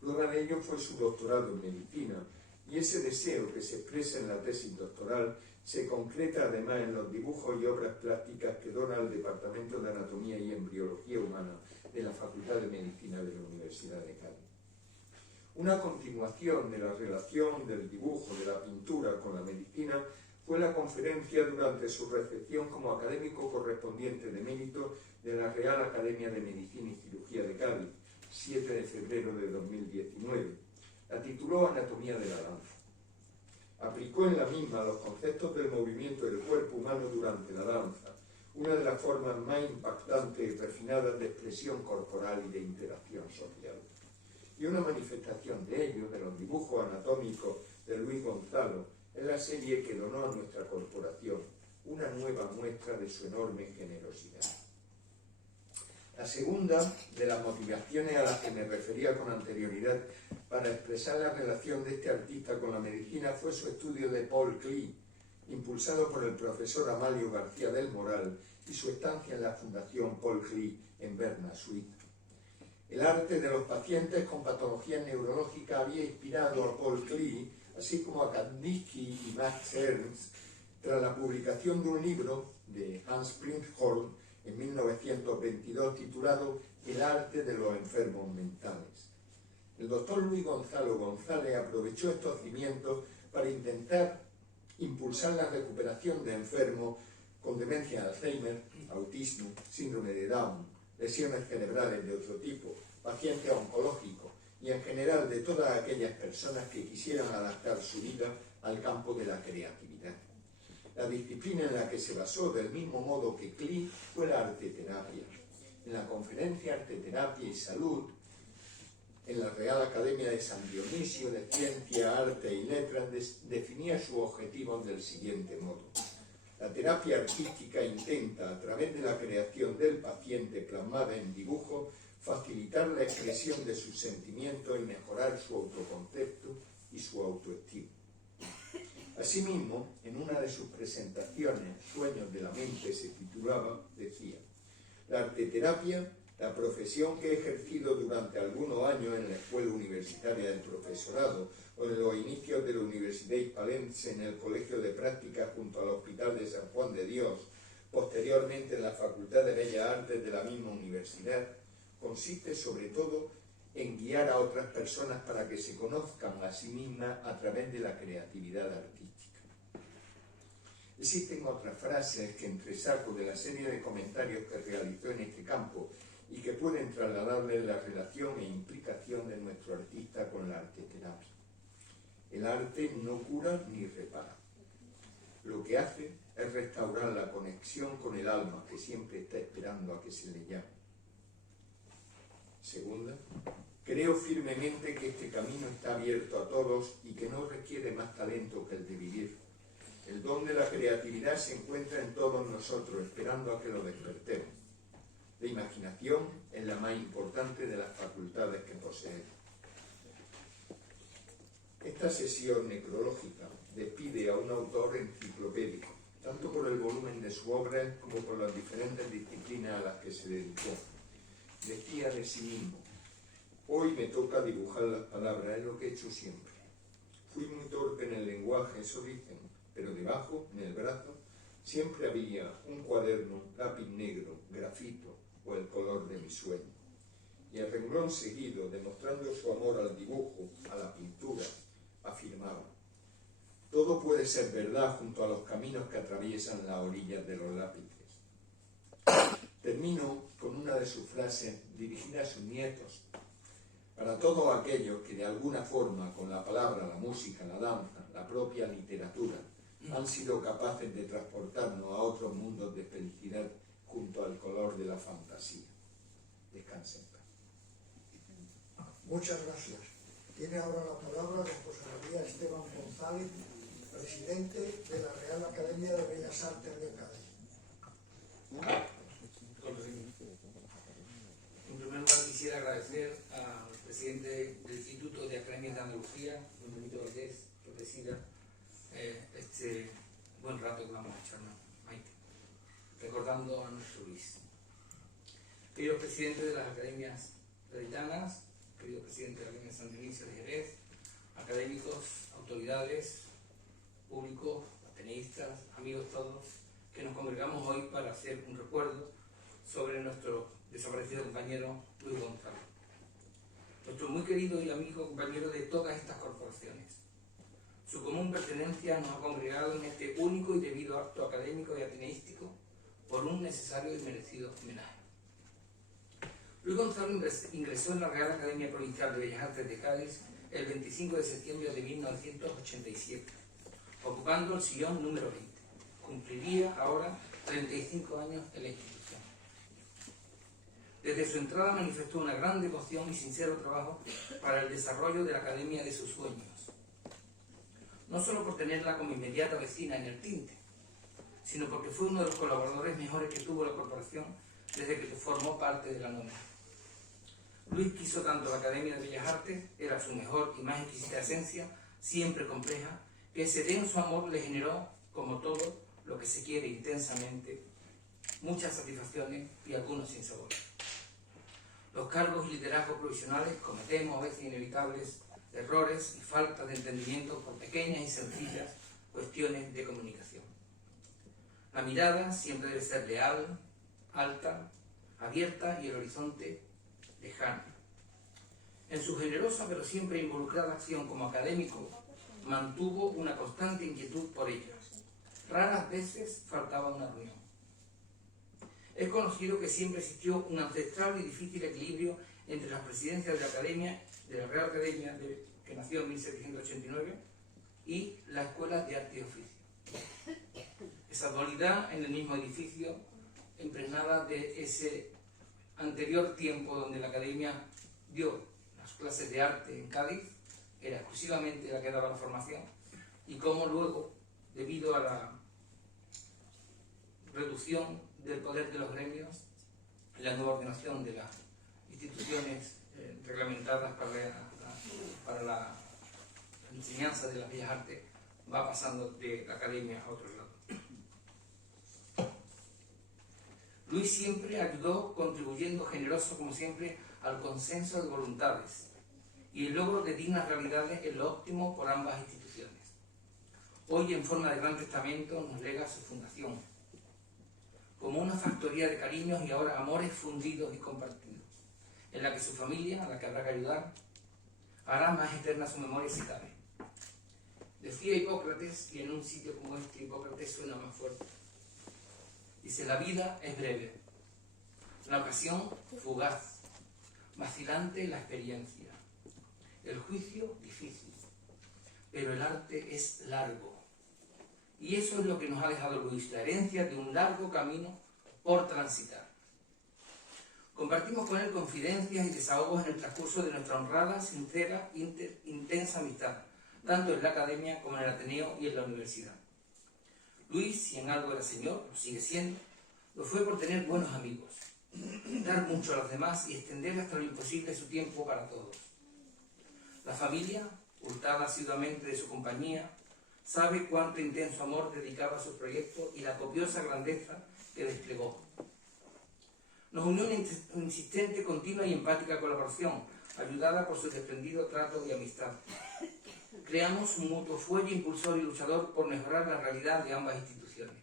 Prueba de ello fue su doctorado en medicina, y ese deseo que se expresa en la tesis doctoral se concreta además en los dibujos y obras plásticas que dona al Departamento de Anatomía y Embriología Humana de la Facultad de Medicina de la Universidad de Cádiz. Una continuación de la relación del dibujo, de la pintura con la medicina, fue la conferencia durante su recepción como académico correspondiente de mérito de la Real Academia de Medicina y Cirugía de Cádiz, 7 de febrero de 2019. La tituló Anatomía de la danza. Aplicó en la misma los conceptos del movimiento del cuerpo humano durante la danza, una de las formas más impactantes y refinadas de expresión corporal y de interacción social. Y una manifestación de ello, de los dibujos anatómicos de Luis Gonzalo, es la serie que donó a nuestra corporación, una nueva muestra de su enorme generosidad. La segunda de las motivaciones a las que me refería con anterioridad para expresar la relación de este artista con la medicina fue su estudio de Paul Klee, impulsado por el profesor Amalio García del Moral, y su estancia en la Fundación Paul Klee en Berna, Suiza. El arte de los pacientes con patologías neurológicas había inspirado a Paul Klee, así como a Kandinsky y Max Ernst, tras la publicación de un libro de Hans Prinzhorn en 1922 titulado El arte de los enfermos mentales. El doctor Luis Gonzalo González aprovechó estos cimientos para intentar impulsar la recuperación de enfermos con demencia de Alzheimer, autismo, síndrome de Down, lesiones cerebrales de otro tipo, pacientes oncológicos y en general de todas aquellas personas que quisieran adaptar su vida al campo de la creatividad. La disciplina en la que se basó del mismo modo que Klee fue la arteterapia. En la conferencia Arteterapia y Salud, en la Real Academia de San Dionisio de Ciencia, Arte y Letras, definía sus objetivos del siguiente modo. La terapia artística intenta, a través de la creación del paciente plasmada en dibujo, facilitar la expresión de sus sentimientos y mejorar su autoconcepto y su autoestima. Asimismo, en una de sus presentaciones, Sueños de la Mente, se titulaba, decía: la arteterapia, la profesión que he ejercido durante algunos años en la Escuela Universitaria del Profesorado o en los inicios de la Universidad Hispalense en el Colegio de Prácticas junto al Hospital de San Juan de Dios, posteriormente en la Facultad de Bellas Artes de la misma universidad, consiste sobre todo en guiar a otras personas para que se conozcan a sí mismas a través de la creatividad artística. Existen otras frases que entresaco de la serie de comentarios que realizó en este campo y que pueden trasladarle la relación e implicación de nuestro artista con la arteterapia. El arte no cura ni repara. Lo que hace es restaurar la conexión con el alma que siempre está esperando a que se le llame. Segunda, creo firmemente que este camino está abierto a todos y que no requiere más talento que el de vivir. El don de la creatividad se encuentra en todos nosotros, esperando a que lo despertemos. La imaginación es la más importante de las facultades que poseemos. Esta sesión necrológica despide a un autor enciclopédico, tanto por el volumen de su obra como por las diferentes disciplinas a las que se dedicó. Decía de sí mismo: hoy me toca dibujar las palabras, es lo que he hecho siempre. Fui muy torpe en el lenguaje, eso dicen, pero debajo, en el brazo, siempre había un cuaderno, lápiz negro, grafito o el color de mi sueño. Y a renglón seguido, demostrando su amor al dibujo, a la pintura, afirmaba: todo puede ser verdad junto a los caminos que atraviesan las orillas de los lápices. Termino con una de sus frases dirigida a sus nietos. Para todos aquellos que de alguna forma, con la palabra, la música, la danza, la propia literatura, han sido capaces de transportarnos a otros mundos de felicidad junto al color de la fantasía. Descansen en paz. Muchas gracias. Tiene ahora la palabra don José María Esteban González, presidente de la Real Academia de Bellas Artes de Cádiz. En primer lugar quisiera agradecer al presidente del Instituto de Academias de Andalucía, don Benito Valdés, que presida este buen rato que vamos a echarnos, Maite, recordando a nuestro Luis. Querido presidente de las Academias Gaditanas, querido presidente de la Academia de San Dionisio de Jerez, académicos, autoridades, públicos, ateneístas, amigos todos, que nos congregamos hoy para hacer un recuerdo sobre nuestro desaparecido compañero Luis Gonzalo, nuestro muy querido y amigo compañero de todas estas corporaciones. Su común pertenencia nos ha congregado en este único y debido acto académico y ateneístico por un necesario y merecido homenaje. Luis Gonzalo ingresó en la Real Academia Provincial de Bellas Artes de Cádiz el 25 de septiembre de 1987, ocupando el sillón número 20. Cumpliría ahora 35 años en la institución. Desde su entrada manifestó una gran devoción y sincero trabajo para el desarrollo de la academia de sus sueños, no solo por tenerla como inmediata vecina en el tinte, sino porque fue uno de los colaboradores mejores que tuvo la corporación desde que formó parte de la nómina. Luis quiso tanto la Academia de Bellas Artes, era su mejor y más exquisita esencia, siempre compleja, que ese denso amor le generó, como todo lo que se quiere intensamente, muchas satisfacciones y algunos sinsabores. Los cargos y liderazgos provisionales cometemos a veces inevitables errores y faltas de entendimiento por pequeñas y sencillas cuestiones de comunicación. La mirada siempre debe ser leal, alta, abierta y el horizonte lejano. En su generosa pero siempre involucrada acción como académico, mantuvo una constante inquietud por ellas. Raras veces faltaba una reunión. Es conocido que siempre existió un ancestral y difícil equilibrio entre las presidencias de la Academia, de la Real Academia, que nació en 1789, y la Escuela de Arte y Oficio. Esa dualidad en el mismo edificio, impregnada de ese anterior tiempo donde la Academia dio las clases de arte en Cádiz, era exclusivamente la que daba la formación, y cómo luego, debido a la reducción del poder de los gremios y la nueva ordenación de las instituciones reglamentadas para la enseñanza de las bellas artes, va pasando de la academia a otros lados. Luis siempre ayudó, contribuyendo generoso como siempre al consenso de voluntades y el logro de dignas realidades en lo óptimo por ambas instituciones. Hoy, en forma de gran testamento, nos lega su fundación, como una factoría de cariños y ahora amores fundidos y compartidos, en la que su familia, a la que habrá que ayudar, hará más eterna su memoria si cabe. Decía Hipócrates, y en un sitio como este Hipócrates suena más fuerte. Dice: la vida es breve, la ocasión fugaz, vacilante la experiencia, el juicio difícil, pero el arte es largo, Y eso es lo que nos ha dejado Luis, la herencia de un largo camino por transitar. Compartimos con él confidencias y desahogos en el transcurso de nuestra honrada, sincera e intensa amistad, tanto en la academia como en el Ateneo y en la universidad. Luis, si en algo era señor, lo sigue siendo, lo fue por tener buenos amigos, dar mucho a los demás y extender hasta lo imposible su tiempo para todos. La familia, hurtada asiduamente de su compañía, sabe cuánto intenso amor dedicaba a sus proyectos y la copiosa grandeza que desplegó. Nos unió una insistente, continua y empática colaboración, ayudada por su desprendido trato y amistad. Creamos un mutuo fuelle impulsor y luchador por mejorar la realidad de ambas instituciones.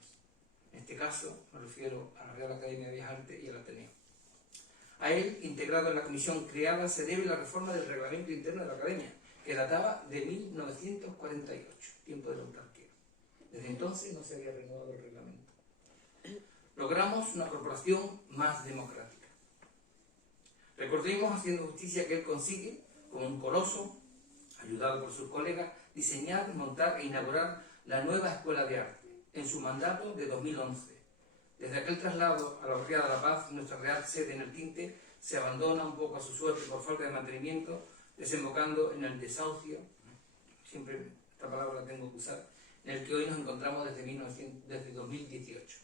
En este caso me refiero a la Real Academia de Bellas Artes y al Ateneo. A él, integrado en la comisión creada, se debe la reforma del reglamento interno de la Academia, que databa de 1948, tiempo de la autarquía. Desde entonces no se había renovado el reglamento. Logramos una corporación más democrática. Recordemos, haciendo justicia, que él consigue, como un coloso, ayudado por sus colegas, diseñar, montar e inaugurar la nueva Escuela de Arte, en su mandato de 2011. Desde aquel traslado a la Barriada de la Paz, nuestra real sede en el Tinte se abandona un poco a su suerte por falta de mantenimiento, desembocando en el desahucio, siempre esta palabra la tengo que usar, en el que hoy nos encontramos desde 2018.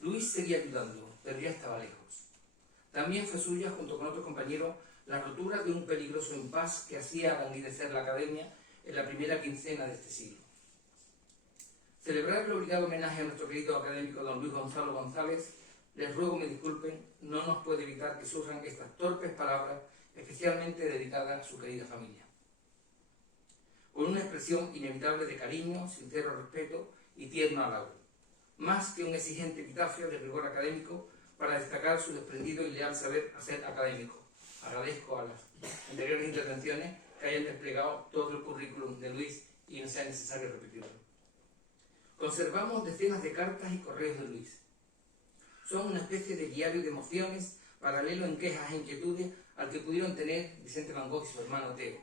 Luis seguía ayudando, pero ya estaba lejos. También fue suya, junto con otros compañeros, la rotura de un peligroso impas que hacía languidecer la Academia en la primera quincena de este siglo. Celebrar el obligado homenaje a nuestro querido académico don Luis Gonzalo González, les ruego me disculpen, no nos puede evitar que surjan estas torpes palabras, especialmente dedicadas a su querida familia. Con una expresión inevitable de cariño, sincero respeto y tierno halago, más que un exigente epitafio de rigor académico para destacar su desprendido y leal saber hacer académico. Agradezco a las anteriores intervenciones que hayan desplegado todo el currículum de Luis y no sea necesario repetirlo. Conservamos decenas de cartas y correos de Luis. Son una especie de diario de emociones, paralelo en quejas e inquietudes al que pudieron tener Vicente Van Gogh y su hermano Teo.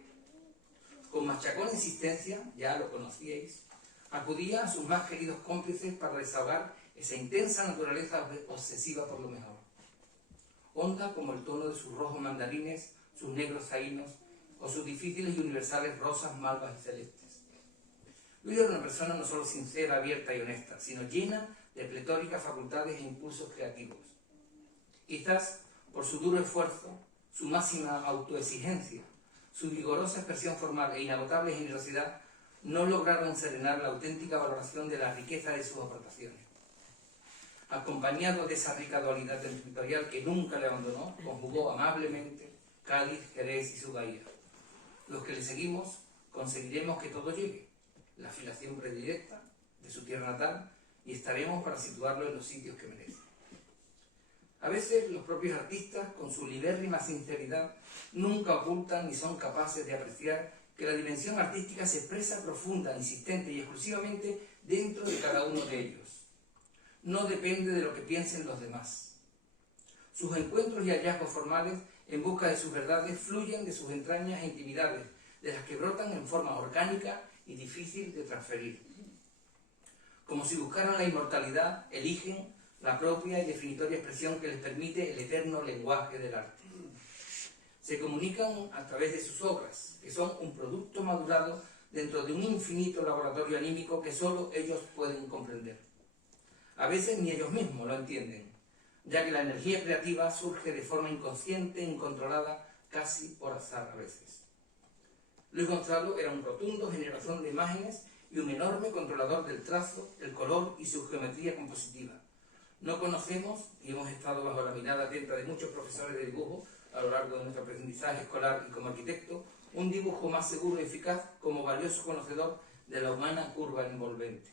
Con machacón insistencia, ya lo conocíais, acudía a sus más queridos cómplices para desahogar esa intensa naturaleza obsesiva por lo mejor. Honda como el tono de sus rojos mandarines, sus negros zahinos o sus difíciles y universales rosas, malvas y celestes. Luis era una persona no solo sincera, abierta y honesta, sino llena de pletóricas facultades e impulsos creativos. Quizás por su duro esfuerzo, su máxima autoexigencia, su vigorosa expresión formal e inagotable generosidad no lograron serenar la auténtica valoración de la riqueza de sus aportaciones. Acompañado de esa rica dualidad territorial que nunca le abandonó, conjugó amablemente Cádiz, Jerez y su bahía. Los que le seguimos conseguiremos que todo llegue, la afiliación predilecta de su tierra natal, y estaremos para situarlo en los sitios que merece. A veces los propios artistas, con su libérrima sinceridad, nunca ocultan ni son capaces de apreciar que la dimensión artística se expresa profunda, insistente y exclusivamente dentro de cada uno de ellos. No depende de lo que piensen los demás. Sus encuentros y hallazgos formales en busca de sus verdades fluyen de sus entrañas e intimidades, de las que brotan en forma orgánica y difícil de transferir. Como si buscaran la inmortalidad, eligen la propia y definitoria expresión que les permite el eterno lenguaje del arte. Se comunican a través de sus obras, que son un producto madurado dentro de un infinito laboratorio anímico que solo ellos pueden comprender. A veces ni ellos mismos lo entienden, ya que la energía creativa surge de forma inconsciente, incontrolada, casi por azar a veces. Luis Gonzalo era un rotundo generación de imágenes y un enorme controlador del trazo, el color y su geometría compositiva. No conocemos, y hemos estado bajo la mirada atenta de muchos profesores de dibujo a lo largo de nuestro aprendizaje escolar y como arquitecto, un dibujo más seguro y eficaz como valioso conocedor de la humana curva envolvente.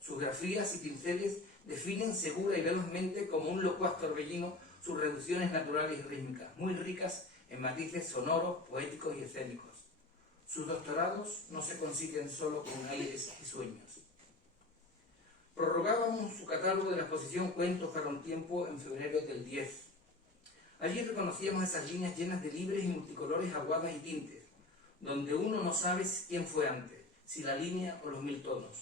Sus grafías y pinceles definen segura y velozmente como un locuaz torbellino sus reducciones naturales y rítmicas, muy ricas en matices sonoros, poéticos y escénicos. Sus doctorados no se consiguen solo con aires y sueños. Prorrogábamos su catálogo de la exposición Cuentos para un tiempo en febrero del 10. Allí reconocíamos esas líneas llenas de libres y multicolores aguadas y tintes, donde uno no sabe quién fue antes, si la línea o los 1000 tonos.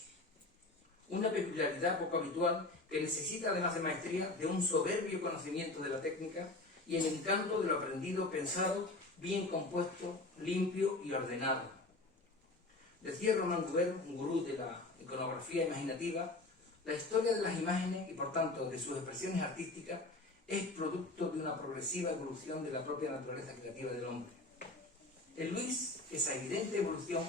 una peculiaridad poco habitual que necesita, además de maestría, de un soberbio conocimiento de la técnica y el encanto de lo aprendido, pensado, bien compuesto, limpio y ordenado. Decía Romain Gubert, un gurú de la iconografía imaginativa, la historia de las imágenes y, por tanto, de sus expresiones artísticas es producto de una progresiva evolución de la propia naturaleza creativa del hombre. En Luis, esa evidente evolución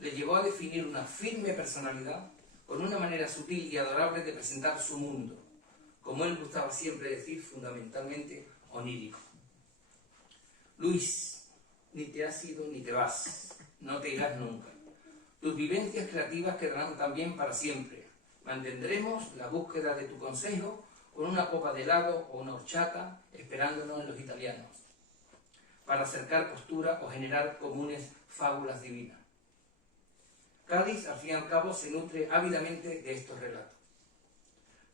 le llevó a definir una firme personalidad con una manera sutil y adorable de presentar su mundo, como él gustaba siempre decir, fundamentalmente onírico. Luis, ni te has ido ni te vas, no te irás nunca. Tus vivencias creativas quedarán también para siempre. Mantendremos la búsqueda de tu consejo con una copa de helado o una horchata esperándonos en los italianos, para acercar postura o generar comunes fábulas divinas. Cádiz, al fin y al cabo, se nutre ávidamente de estos relatos.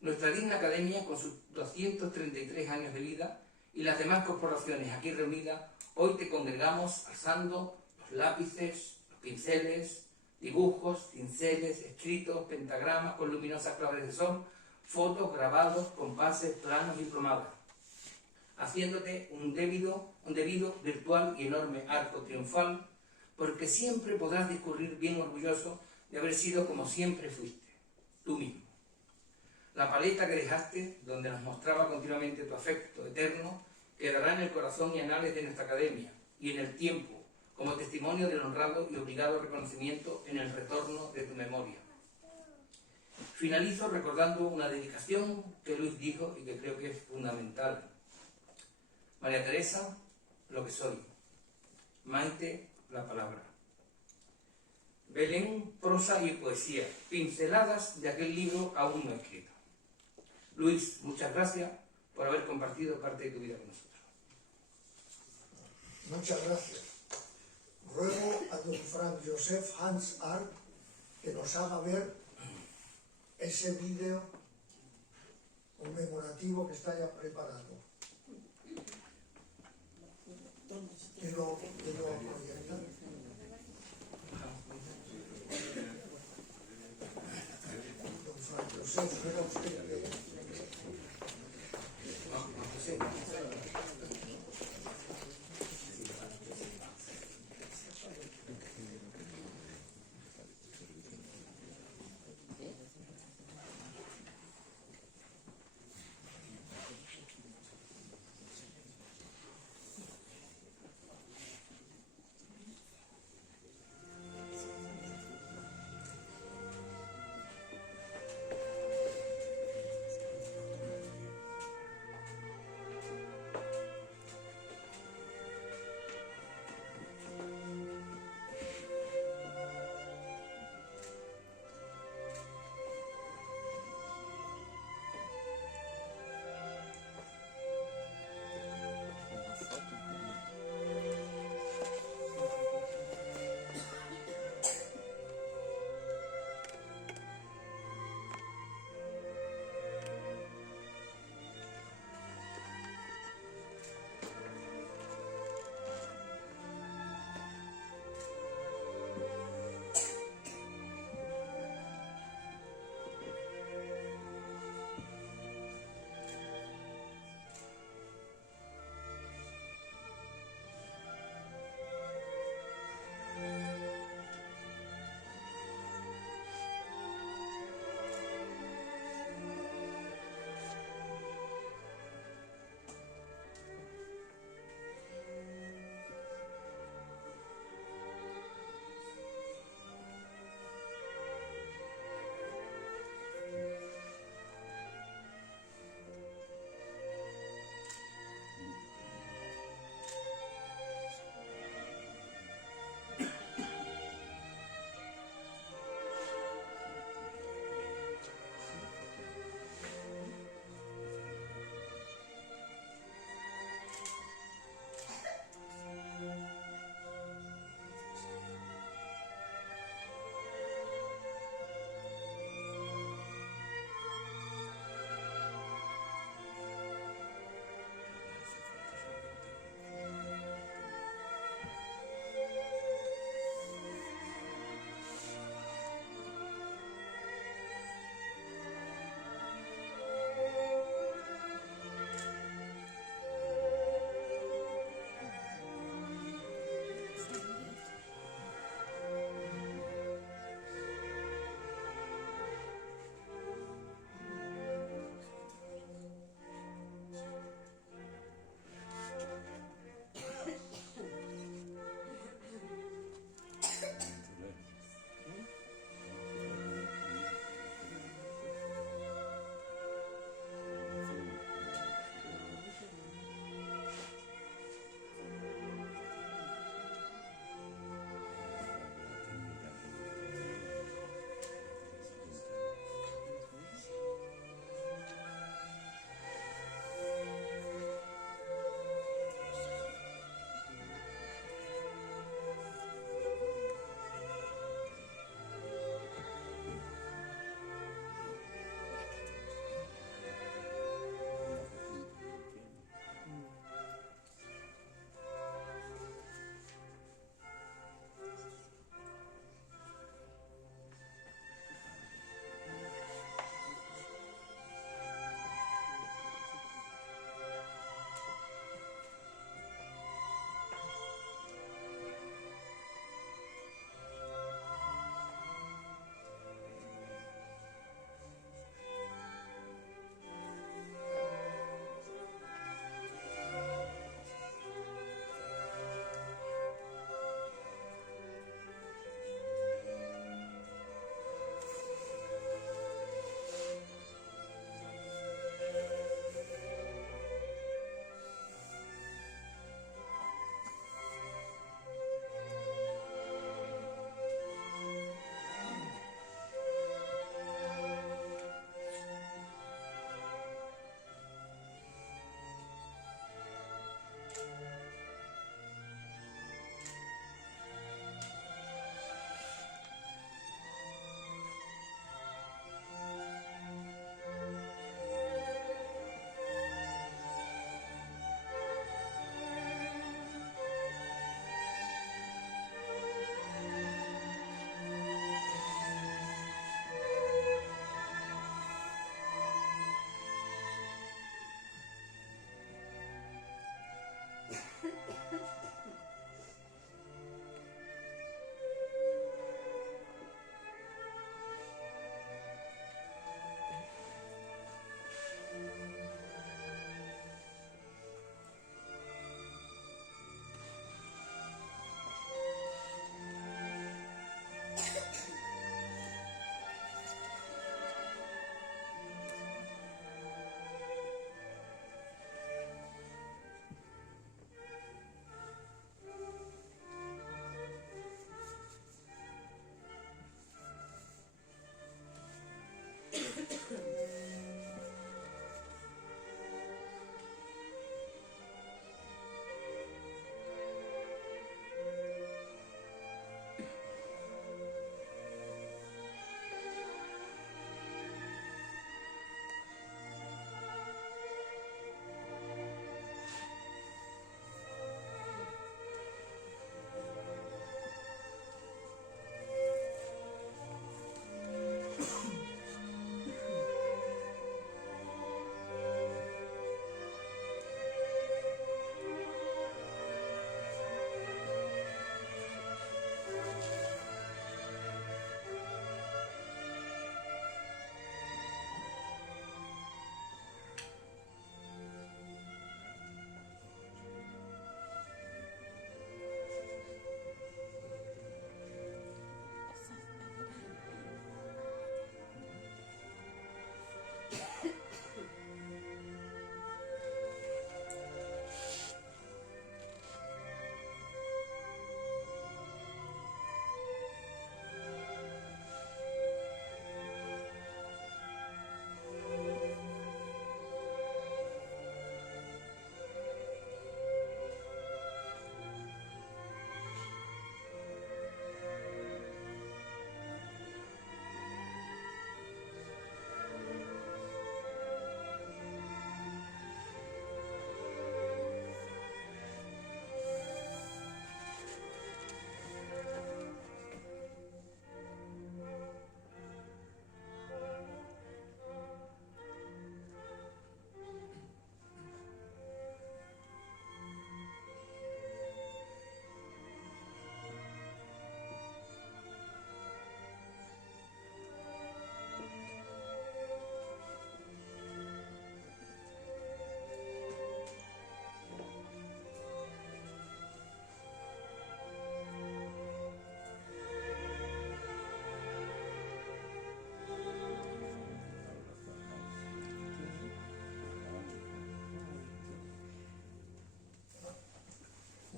Nuestra digna academia, con sus 233 años de vida, y las demás corporaciones aquí reunidas, hoy te congregamos alzando los lápices, los pinceles, dibujos, cinceles, escritos, pentagramas con luminosas claves de sol, fotos, grabados, compases, planos y plomadas, haciéndote un debido virtual y enorme arco triunfal, porque siempre podrás discurrir bien orgulloso de haber sido como siempre fuiste, tú mismo. La paleta que dejaste, donde nos mostraba continuamente tu afecto eterno, quedará en el corazón y anales de nuestra academia y en el tiempo, como testimonio del honrado y obligado reconocimiento en el retorno de tu memoria. Finalizo recordando una dedicación que Luis dijo y que creo que es fundamental. María Teresa, lo que soy. Maite, la palabra. Belén, prosa y poesía, pinceladas de aquel libro aún no escrito. Luis, muchas gracias por haber compartido parte de tu vida con nosotros. Muchas gracias. Ruego a don Frank Joseph Hans Art que nos haga ver ese vídeo conmemorativo que está ya preparado. Que lo proyecta. Don Frank Joseph, era usted que...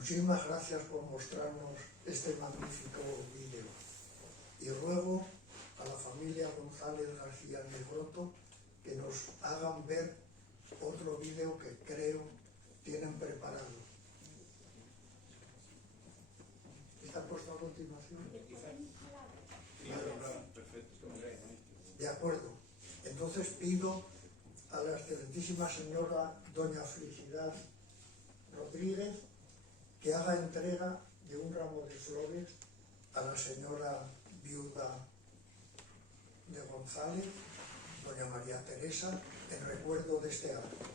Muchísimas gracias por mostrarnos este magnífico vídeo. Y ruego a la familia González García Negroto que nos hagan ver otro vídeo que creo tienen preparado. ¿Está puesto a continuación? De acuerdo. Entonces pido a la excelentísima señora doña Felicidad Rodríguez que haga entrega de un ramo de flores a la señora viuda de González, doña María Teresa, en recuerdo de este acto.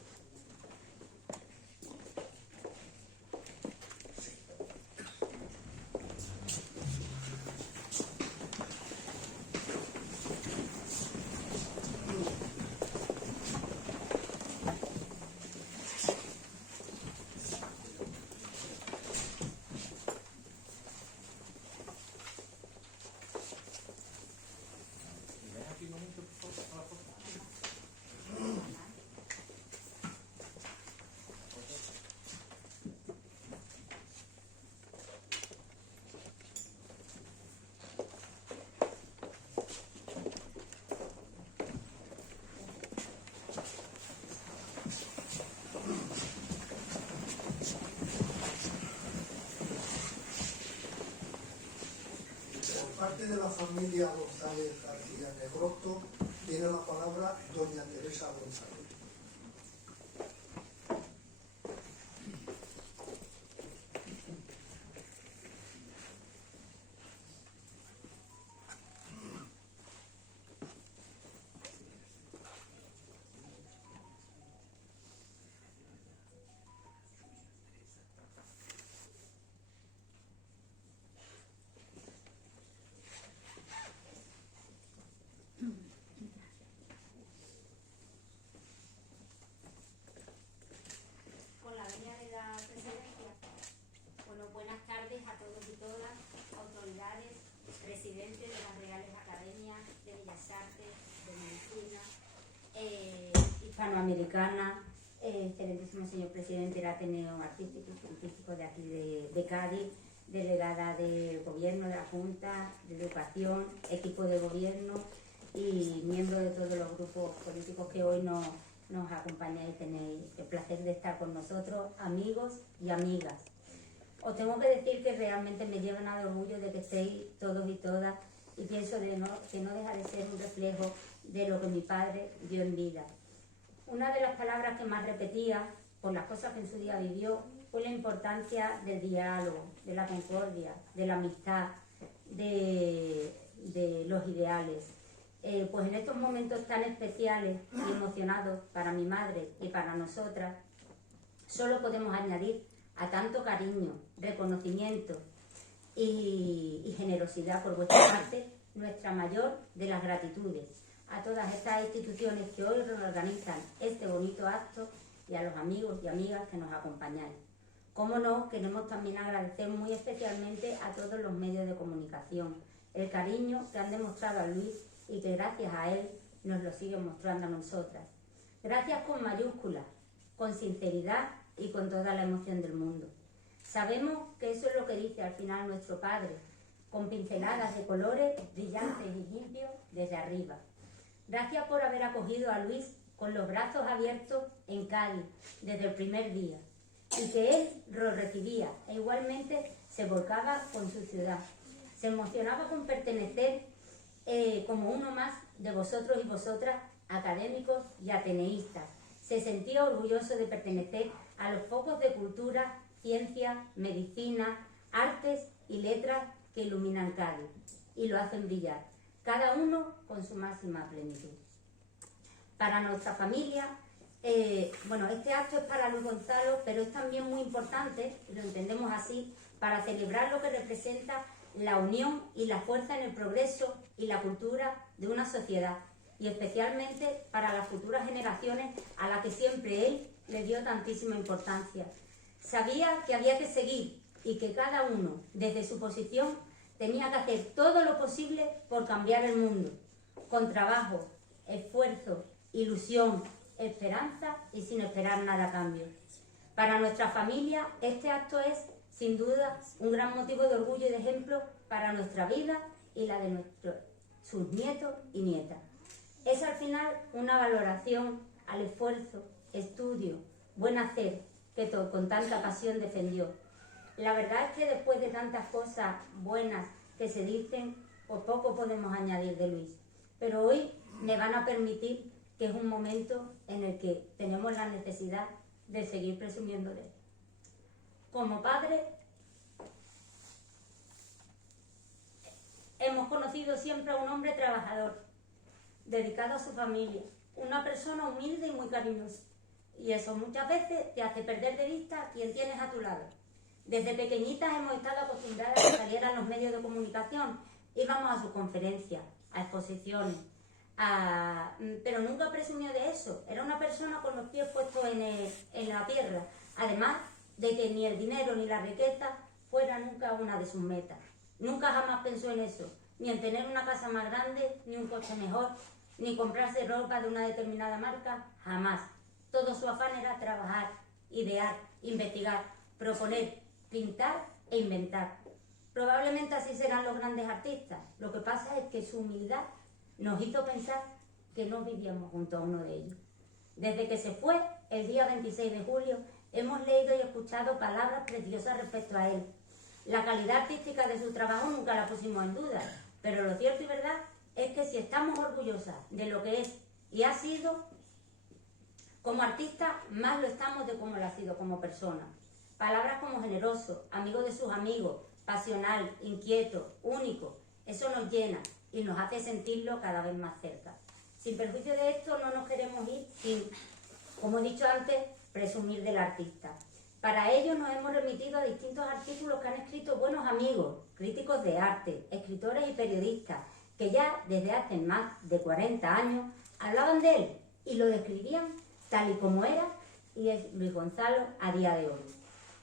Por parte de la familia González García Negroto tiene la palabra doña Teresa González. Con la venia de la presidencia, bueno, buenas tardes a todos y todas, autoridades, presidentes de las Reales Academias de Bellas Artes, de Medicina, hispanoamericana, excelentísimo señor presidente del Ateneo Artístico y Científico de aquí de Cádiz, delegada del Gobierno, de la Junta, de Educación, equipo de Gobierno y miembros de todos los grupos políticos que hoy nos acompañáis y tenéis el placer de estar con nosotros, amigos y amigas. Os tengo que decir que realmente me llena de orgullo de que estéis todos y todas y pienso que no deja de ser un reflejo de lo que mi padre dio en vida. Una de las palabras que más repetía, por las cosas que en su día vivió, fue la importancia del diálogo, de la concordia, de la amistad, de los ideales. Pues en estos momentos tan especiales y emocionados para mi madre y para nosotras, solo podemos añadir a tanto cariño, reconocimiento y generosidad por vuestra parte nuestra mayor de las gratitudes a todas estas instituciones que hoy organizan este bonito acto y a los amigos y amigas que nos acompañáis. Cómo no, queremos también agradecer muy especialmente a todos los medios de comunicación el cariño que han demostrado a Luis y que gracias a él nos lo siguen mostrando a nosotras. Gracias con mayúsculas, con sinceridad y con toda la emoción del mundo. Sabemos que eso es lo que dice al final nuestro Padre, con pinceladas de colores brillantes y limpios desde arriba. Gracias por haber acogido a Luis con los brazos abiertos en Cádiz desde el primer día y que él lo recibía e igualmente se volcaba con su ciudad. Se emocionaba con pertenecer como uno más de vosotros y vosotras, académicos y ateneístas. Se sentía orgulloso de pertenecer a los focos de cultura, ciencia, medicina, artes y letras que iluminan Cádiz y lo hacen brillar, cada uno con su máxima plenitud. Para nuestra familia, este acto es para Luis Gonzalo, pero es también muy importante, lo entendemos así, para celebrar lo que representa la unión y la fuerza en el progreso y la cultura de una sociedad, y especialmente para las futuras generaciones a las que siempre él le dio tantísima importancia. Sabía que había que seguir y que cada uno, desde su posición, tenía que hacer todo lo posible por cambiar el mundo, con trabajo, esfuerzo, ilusión, esperanza y sin esperar nada a cambio. Para nuestra familia, este acto es sin duda un gran motivo de orgullo y de ejemplo para nuestra vida y la de sus nietos y nietas. Es al final una valoración al esfuerzo, estudio, buen hacer que con tanta pasión defendió. La verdad es que después de tantas cosas buenas que se dicen, pues poco podemos añadir de Luis. Pero hoy me van a permitir que es un momento en el que tenemos la necesidad de seguir presumiendo de él. Como padre, hemos conocido siempre a un hombre trabajador, dedicado a su familia, una persona humilde y muy cariñosa. Y eso muchas veces te hace perder de vista a quien tienes a tu lado. Desde pequeñitas hemos estado acostumbradas a que salieran los medios de comunicación, íbamos a sus conferencias, a exposiciones, pero nunca presumió de eso. Era una persona con los pies puestos en la tierra, además de que ni el dinero ni la riqueza fuera nunca una de sus metas. Nunca jamás pensó en eso, ni en tener una casa más grande, ni un coche mejor, ni comprarse ropa de una determinada marca, jamás. Todo su afán era trabajar, idear, investigar, proponer, pintar e inventar. Probablemente así serán los grandes artistas. Lo que pasa es que su humildad nos hizo pensar que no vivíamos junto a uno de ellos. Desde que se fue, el día 26 de julio, hemos leído y escuchado palabras preciosas respecto a él. La calidad artística de su trabajo nunca la pusimos en duda, pero lo cierto y verdad es que si estamos orgullosas de lo que es y ha sido como artista, más lo estamos de cómo lo ha sido como persona. Palabras como generoso, amigo de sus amigos, pasional, inquieto, único, eso nos llena y nos hace sentirlo cada vez más cerca. Sin perjuicio de esto, no nos queremos ir sin, como he dicho antes, presumir del artista. Para ello nos hemos remitido a distintos artículos que han escrito buenos amigos, críticos de arte, escritores y periodistas, que ya desde hace más de 40 años hablaban de él y lo describían tal y como era y es Luis Gonzalo a día de hoy.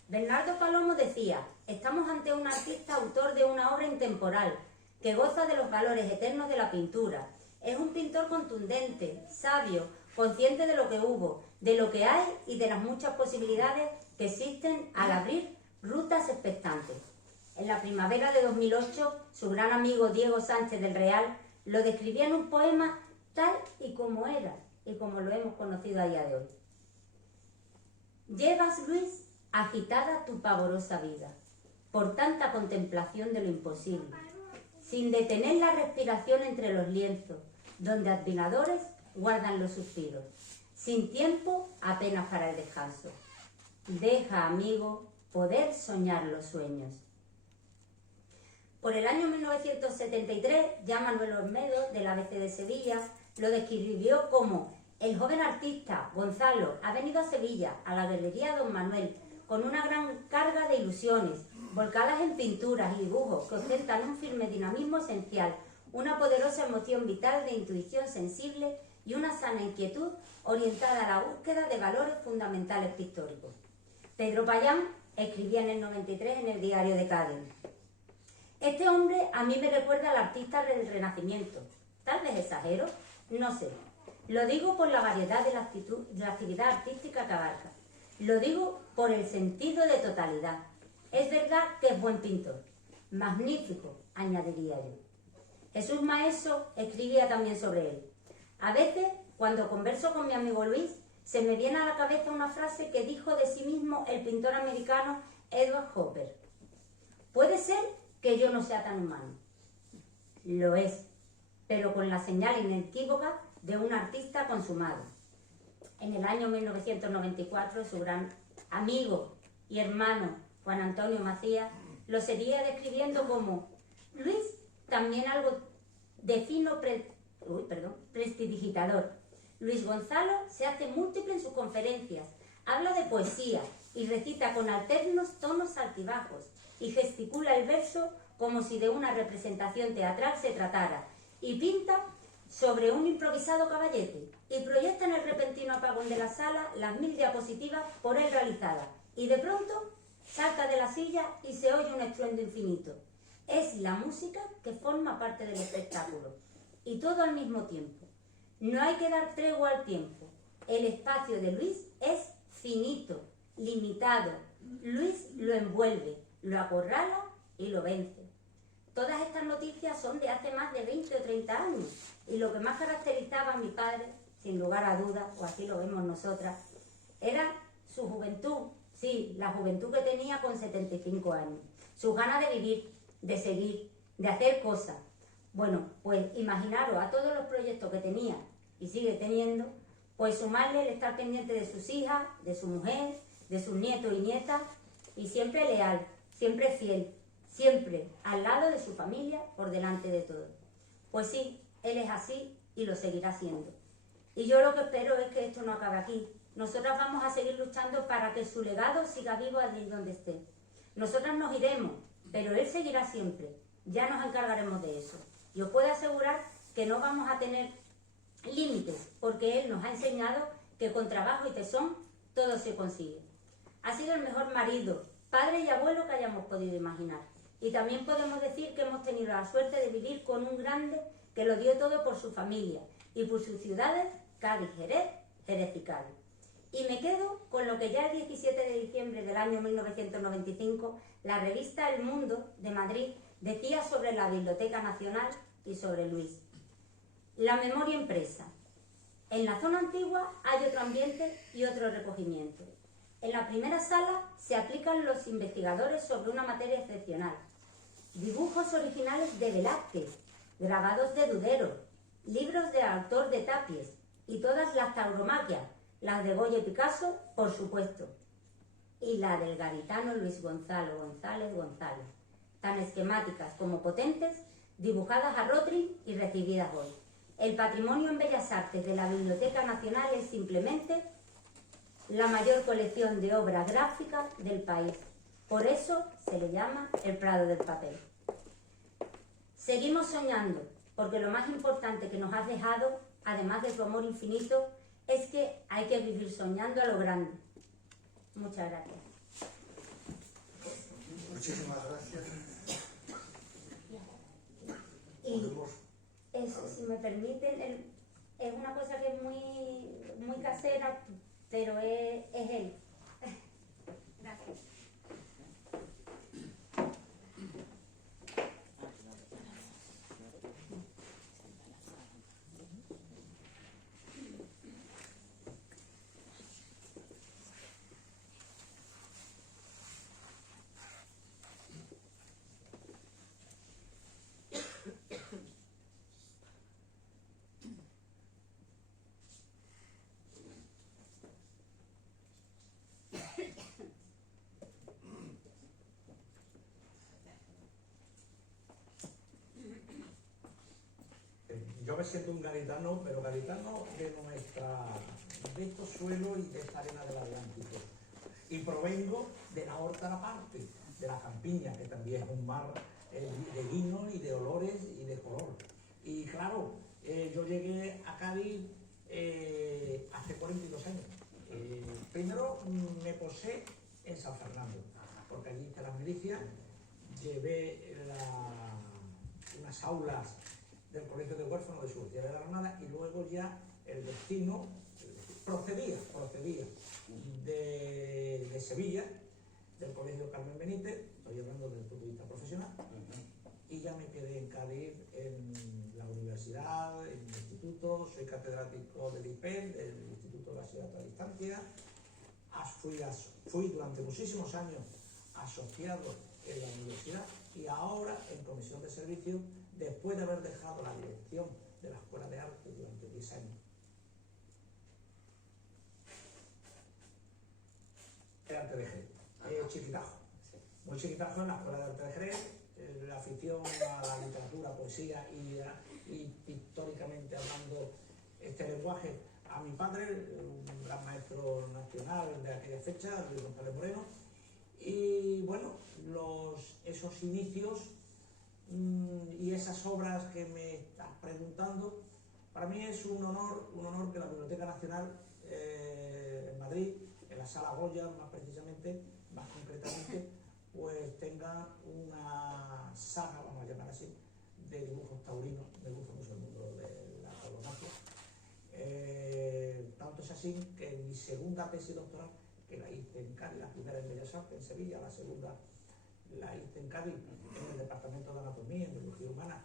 Bernardo Palomo decía: estamos ante un artista autor de una obra intemporal que goza de los valores eternos de la pintura. Es un pintor contundente, sabio, consciente de lo que hubo, de lo que hay y de las muchas posibilidades que existen al abrir rutas expectantes. En la primavera de 2008, su gran amigo Diego Sánchez del Real lo describía en un poema tal y como era y como lo hemos conocido a día de hoy. Llevas, Luis, agitada tu pavorosa vida, por tanta contemplación de lo imposible, sin detener la respiración entre los lienzos, donde admiradores guardan los suspiros, sin tiempo apenas para el descanso. Deja, amigo, poder soñar los sueños. Por el año 1973, ya Manuel Olmedo, del ABC de Sevilla, lo describió como: el joven artista Gonzalo ha venido a Sevilla, a la Galería Don Manuel, con una gran carga de ilusiones, volcadas en pinturas y dibujos que ostentan un firme dinamismo esencial, una poderosa emoción vital de intuición sensible y una sana inquietud orientada a la búsqueda de valores fundamentales pictóricos. Pedro Payán escribía en el 93 en el Diario de Cádiz: este hombre a mí me recuerda al artista del Renacimiento. Tal vez exagero, no sé. Lo digo por la variedad de la actividad artística que abarca. Lo digo por el sentido de totalidad. Es verdad que es buen pintor. Magnífico, añadiría yo. Jesús Maeso escribía también sobre él: a veces, cuando converso con mi amigo Luis, se me viene a la cabeza una frase que dijo de sí mismo el pintor americano Edward Hopper: puede ser que yo no sea tan humano. Lo es, pero con la señal inequívoca de un artista consumado. En el año 1994, su gran amigo y hermano Juan Antonio Macías lo seguía describiendo como: Luis, también algo de fino prestidigitador. Luis Gonzalo se hace múltiple en sus conferencias, habla de poesía y recita con alternos tonos altibajos y gesticula el verso como si de una representación teatral se tratara, y pinta sobre un improvisado caballete y proyecta en el repentino apagón de la sala las 1000 diapositivas por él realizadas, y de pronto salta de la silla y se oye un estruendo infinito. Es la música que forma parte del espectáculo, y todo al mismo tiempo. No hay que dar tregua al tiempo. El espacio de Luis es finito, limitado. Luis lo envuelve, lo acorrala y lo vence. Todas estas noticias son de hace más de 20 o 30 años y lo que más caracterizaba a mi padre, sin lugar a dudas, o así lo vemos nosotras, era su juventud, sí, la juventud que tenía con 75 años, sus ganas de vivir, de seguir, de hacer cosas. Bueno, pues imaginaros a todos los proyectos que tenía y sigue teniendo, pues sumarle el estar pendiente de sus hijas, de su mujer, de sus nietos y nietas, y siempre leal, siempre fiel, siempre al lado de su familia, por delante de todo. Pues sí, él es así y lo seguirá siendo. Y yo lo que espero es que esto no acabe aquí. Nosotras vamos a seguir luchando para que su legado siga vivo allí donde esté. Nosotras nos iremos, pero él seguirá siempre. Ya nos encargaremos de eso. Y os puedo asegurar que no vamos a tener límites, porque él nos ha enseñado que con trabajo y tesón todo se consigue. Ha sido el mejor marido, padre y abuelo que hayamos podido imaginar. Y también podemos decir que hemos tenido la suerte de vivir con un grande que lo dio todo por su familia y por sus ciudades, Cádiz, Jerez, Jerez y Cádiz. Y me quedo con lo que ya el 17 de diciembre del año 1995 la revista El Mundo de Madrid decía sobre la Biblioteca Nacional y sobre Luis. La memoria impresa. En la zona antigua hay otro ambiente y otro recogimiento. En la primera sala se aplican los investigadores sobre una materia excepcional. Dibujos originales de Velázquez, grabados de Dudero, libros de autor de Tapies y todas las tauromaquias, las de Goya y Picasso, por supuesto, y la del gaditano Luis Gonzalo González González, tan esquemáticas como potentes, dibujadas a Rotring y recibidas hoy. El patrimonio en Bellas Artes de la Biblioteca Nacional es simplemente la mayor colección de obra gráfica del país. Por eso se le llama el Prado del Papel. Seguimos soñando, porque lo más importante que nos has dejado, además de tu amor infinito, es que hay que vivir soñando a lo grande. Muchas gracias. Muchísimas gracias. Y Podemos- eso, si me permiten, es una cosa que es muy casera, pero es él. Gracias. Yo me siento un gaditano, pero gaditano de estos suelos y de esta arena del Atlántico. Y provengo de la otra parte, de la campiña, que también es un mar de vino y de olores y de color. Y claro, yo llegué a Cádiz hace 42 años. Primero me posé en San Fernando, porque allí hice las milicias, llevé unas aulas del Colegio de Huérfanos de Su Tierra de la Granada y luego ya el destino procedía de Sevilla, del Colegio Carmen Benítez, estoy hablando desde el punto de vista profesional, y ya me quedé en Cádiz en la universidad, en el instituto, soy catedrático del IPEN, del Instituto de Bachillerato a Distancia, fui durante muchísimos años asociado en la universidad y ahora en comisión de servicio, después de haber dejado la dirección de la Escuela de Arte durante 10 años. El Arte de Jerez, chiquitajo, muy chiquitajo en la Escuela de Arte de Jerez, la afición a la literatura, poesía y pictóricamente hablando este lenguaje. A mi padre, un gran maestro nacional de aquella fecha, Luis González Moreno, y bueno, esos inicios y esas obras que me estás preguntando, para mí es un honor que la Biblioteca Nacional en Madrid, en la Sala Goya más precisamente, más concretamente, pues tenga una saga, vamos a llamar así, de dibujos taurinos. Me gusta mucho el mundo de la tauromaquia. Tanto es así que mi segunda tesis doctoral, que la hice en Cádiz, la primera en Bellas Artes, en Sevilla, la segunda la hice en Cádiz, en el Departamento de Anatomía, en Biología Humana,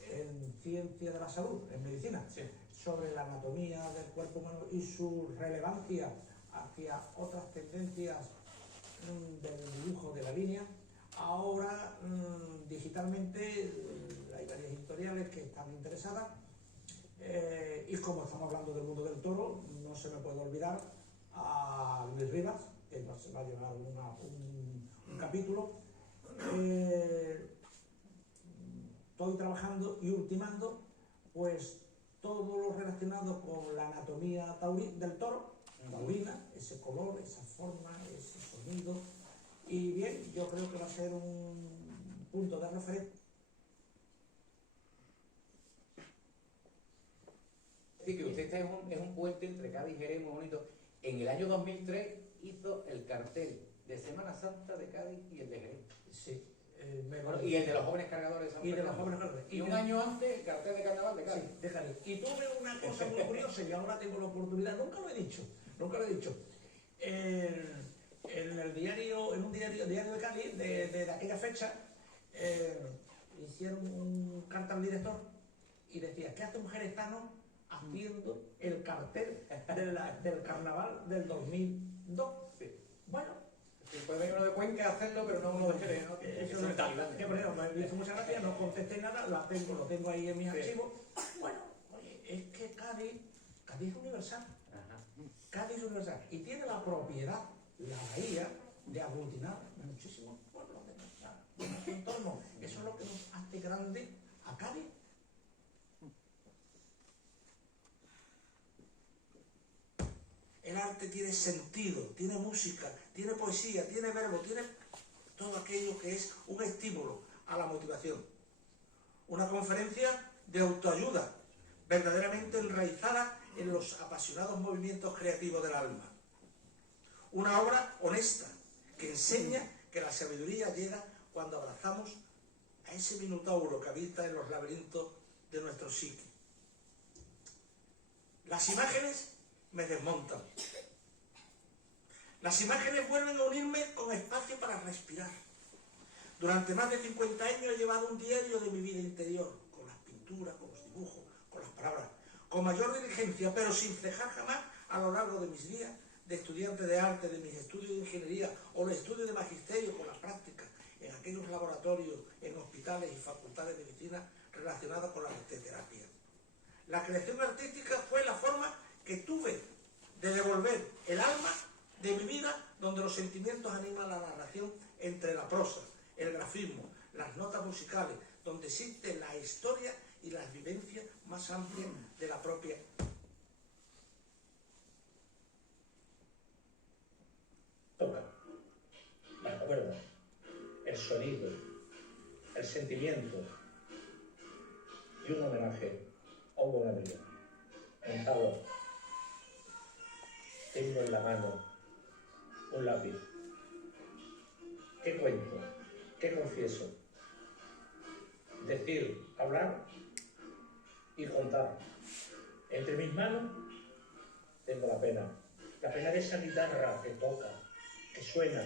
en Ciencia de la Salud, en Medicina, Sí. sobre la anatomía del cuerpo humano y su relevancia hacia otras tendencias del dibujo de la línea. Ahora, digitalmente, hay varias editoriales que están interesadas, y como estamos hablando del mundo del toro, no se me puede olvidar a Luis Rivas, que nos va a llevar un capítulo. Estoy trabajando y ultimando pues todo lo relacionado con la anatomía del toro, taurina, ese color, esa forma, ese sonido. Y bien, yo creo que va a ser un punto de referencia. Es decir, que usted es un puente entre Cádiz y Jerez muy bonito. En el año 2003 hizo el cartel de Semana Santa de Cádiz y el de Jerez. Sí. Y el de los jóvenes cargadores de San Y de los Fernando. jóvenes cargadores. Y un año antes el cartel de carnaval de Cádiz. Sí, déjale. Y tuve una cosa muy curiosa y ahora tengo la oportunidad, nunca lo he dicho. En el diario, en un diario de Cádiz de aquella fecha, hicieron un carta al director y decía, ¿qué hace un jerezano haciendo el cartel del carnaval del 2002? Sí. Bueno, Sí, puede venir uno de Cuenca a hacerlo, pero no uno de Jerez, ¿no? eso no está. Que por ejemplo, me hizo muchas gracias, no contesté nada, lo tengo ahí en mis Sí. archivos. Bueno, oye, es que Cádiz es universal. Ajá. Cádiz es universal y tiene la propiedad, la bahía, de aglutinar muchísimos pueblos de nuestro entorno. Eso es lo que nos hace grande a Cádiz. El arte tiene sentido, tiene música, tiene poesía, tiene verbo, tiene todo aquello que es un estímulo a la motivación. Una conferencia de autoayuda, verdaderamente enraizada en los apasionados movimientos creativos del alma. Una obra honesta, que enseña que la sabiduría llega cuando abrazamos a ese minotauro que habita en los laberintos de nuestro psique. Las imágenes me desmontan. Las imágenes vuelven a unirme con espacio para respirar. Durante más de 50 años he llevado un diario de mi vida interior, con las pinturas, con los dibujos, con las palabras, con mayor diligencia, pero sin cejar jamás a lo largo de mis días de estudiante de arte, de mis estudios de ingeniería o los estudios de magisterio con la práctica, en aquellos laboratorios, en hospitales y facultades de medicina relacionadas con la arteterapia. La creación artística fue la forma que tuve de devolver el alma de mi vida, donde los sentimientos animan la narración entre la prosa, el grafismo, las notas musicales, donde existe la historia y las vivencias más amplias de la propia. Toca la cuerda, el sonido, el sentimiento y un homenaje a un buen amigo. Gonzalo, tengo en la mano un lápiz. ¿Qué cuento? ¿Qué confieso? Decir, hablar y contar. Entre mis manos tengo la pena de esa guitarra que toca, que suena,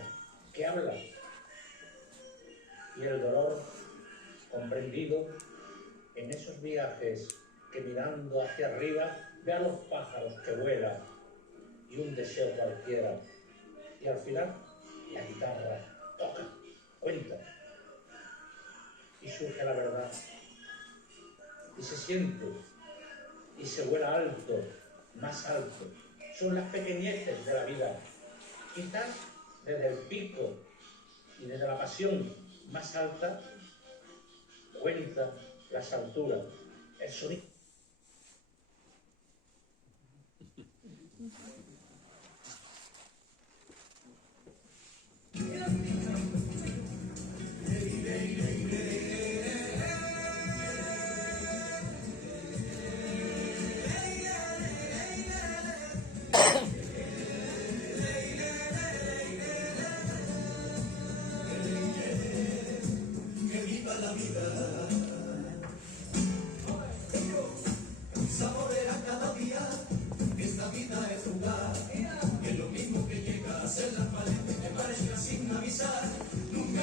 que habla, y el dolor comprendido en esos viajes que mirando hacia arriba ve a los pájaros que vuelan y un deseo cualquiera, y al final la guitarra toca, cuenta, y surge la verdad, y se siente, y se vuela alto, más alto. Son las pequeñeces de la vida, quizás desde el pico y desde la pasión más alta, cuenta las alturas, el sonido. Sin avisar, nunca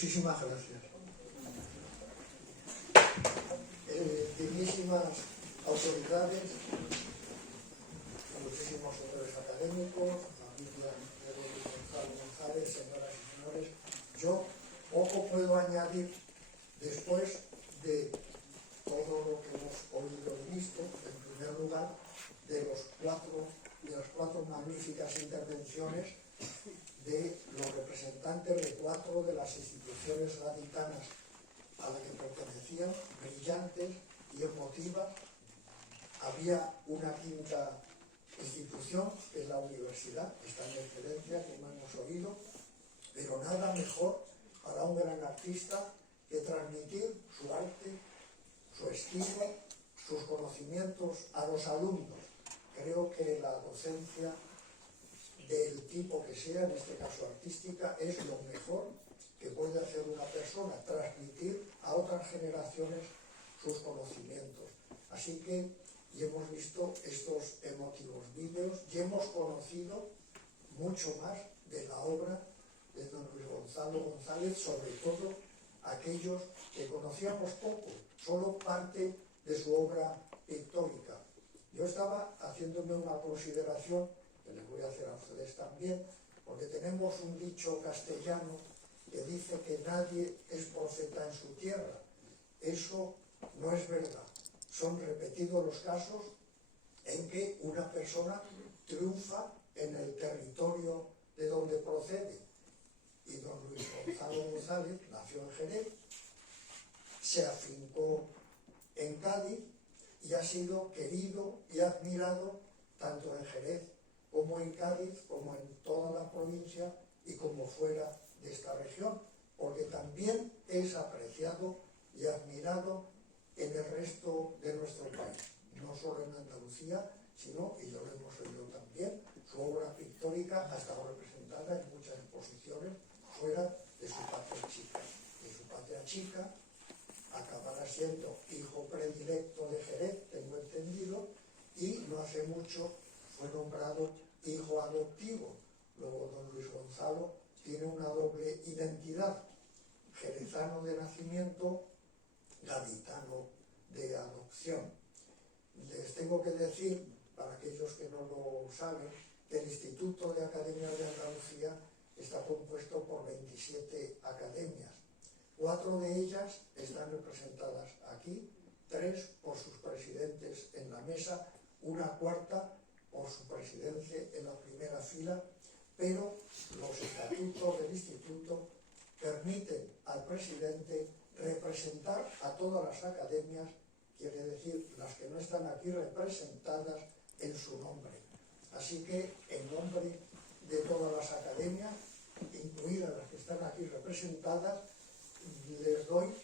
Muchísimas gracias. Dignísimas autoridades, muchísimos señores académicos, familia de Luis Gonzalo González, señoras y señores, yo poco puedo añadir después de todo lo que hemos oído y visto, en primer lugar, de las cuatro magníficas intervenciones de los representantes de 4 de las instituciones gaditanas a las que pertenecían, brillantes y emotivas. Había una quinta institución, que es la universidad, está en excelencia, como hemos oído, pero nada mejor para un gran artista que transmitir su arte, su estilo, sus conocimientos a los alumnos. Creo que la docencia del tipo que sea, en este caso artística, es lo mejor que puede hacer una persona, transmitir a otras generaciones sus conocimientos. Así que y hemos visto estos emotivos vídeos y hemos conocido mucho más de la obra de don Luis Gonzalo González, sobre todo aquellos que conocíamos poco, solo parte de su obra pictórica. Yo estaba haciéndome una consideración, que les voy a hacer a ustedes también, porque tenemos un dicho castellano que dice que nadie es profeta en su tierra. Eso no es verdad. Son repetidos los casos en que una persona triunfa en el territorio de donde procede. Y don Luis Gonzalo González nació en Jerez, se afincó en Cádiz y ha sido querido y admirado tanto en Jerez como en Cádiz, como en toda la provincia y como fuera de esta región, porque también es apreciado y admirado en el resto de nuestro país, no solo en Andalucía, sino, y yo lo hemos oído también, su obra pictórica ha estado representada en muchas exposiciones fuera de su patria chica. De su patria chica acabará siendo hijo predilecto de Jerez, tengo entendido, y no hace mucho fue nombrado hijo adoptivo. Luego don Luis Gonzalo tiene una doble identidad, jerezano de nacimiento, gaditano de adopción. Les tengo que decir, para aquellos que no lo saben, que el Instituto de Academias de Andalucía está compuesto por 27 academias. 4 de ellas están representadas aquí, 3 por sus presidentes en la mesa, una cuarta por su presidencia en la primera fila, pero los estatutos del instituto permiten al presidente representar a todas las academias, quiere decir las que no están aquí representadas en su nombre. Así que en nombre de todas las academias, incluidas las que están aquí representadas, les doy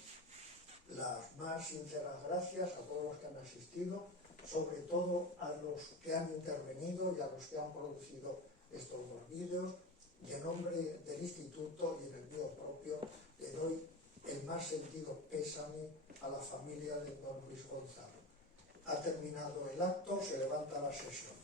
las más sinceras gracias a todos los que han asistido, sobre todo a los que han intervenido y a los que han producido estos 2 vídeos, y en nombre del instituto y en el mío propio le doy el más sentido pésame a la familia de don Luis Gonzalo. Ha terminado el acto, se levanta la sesión.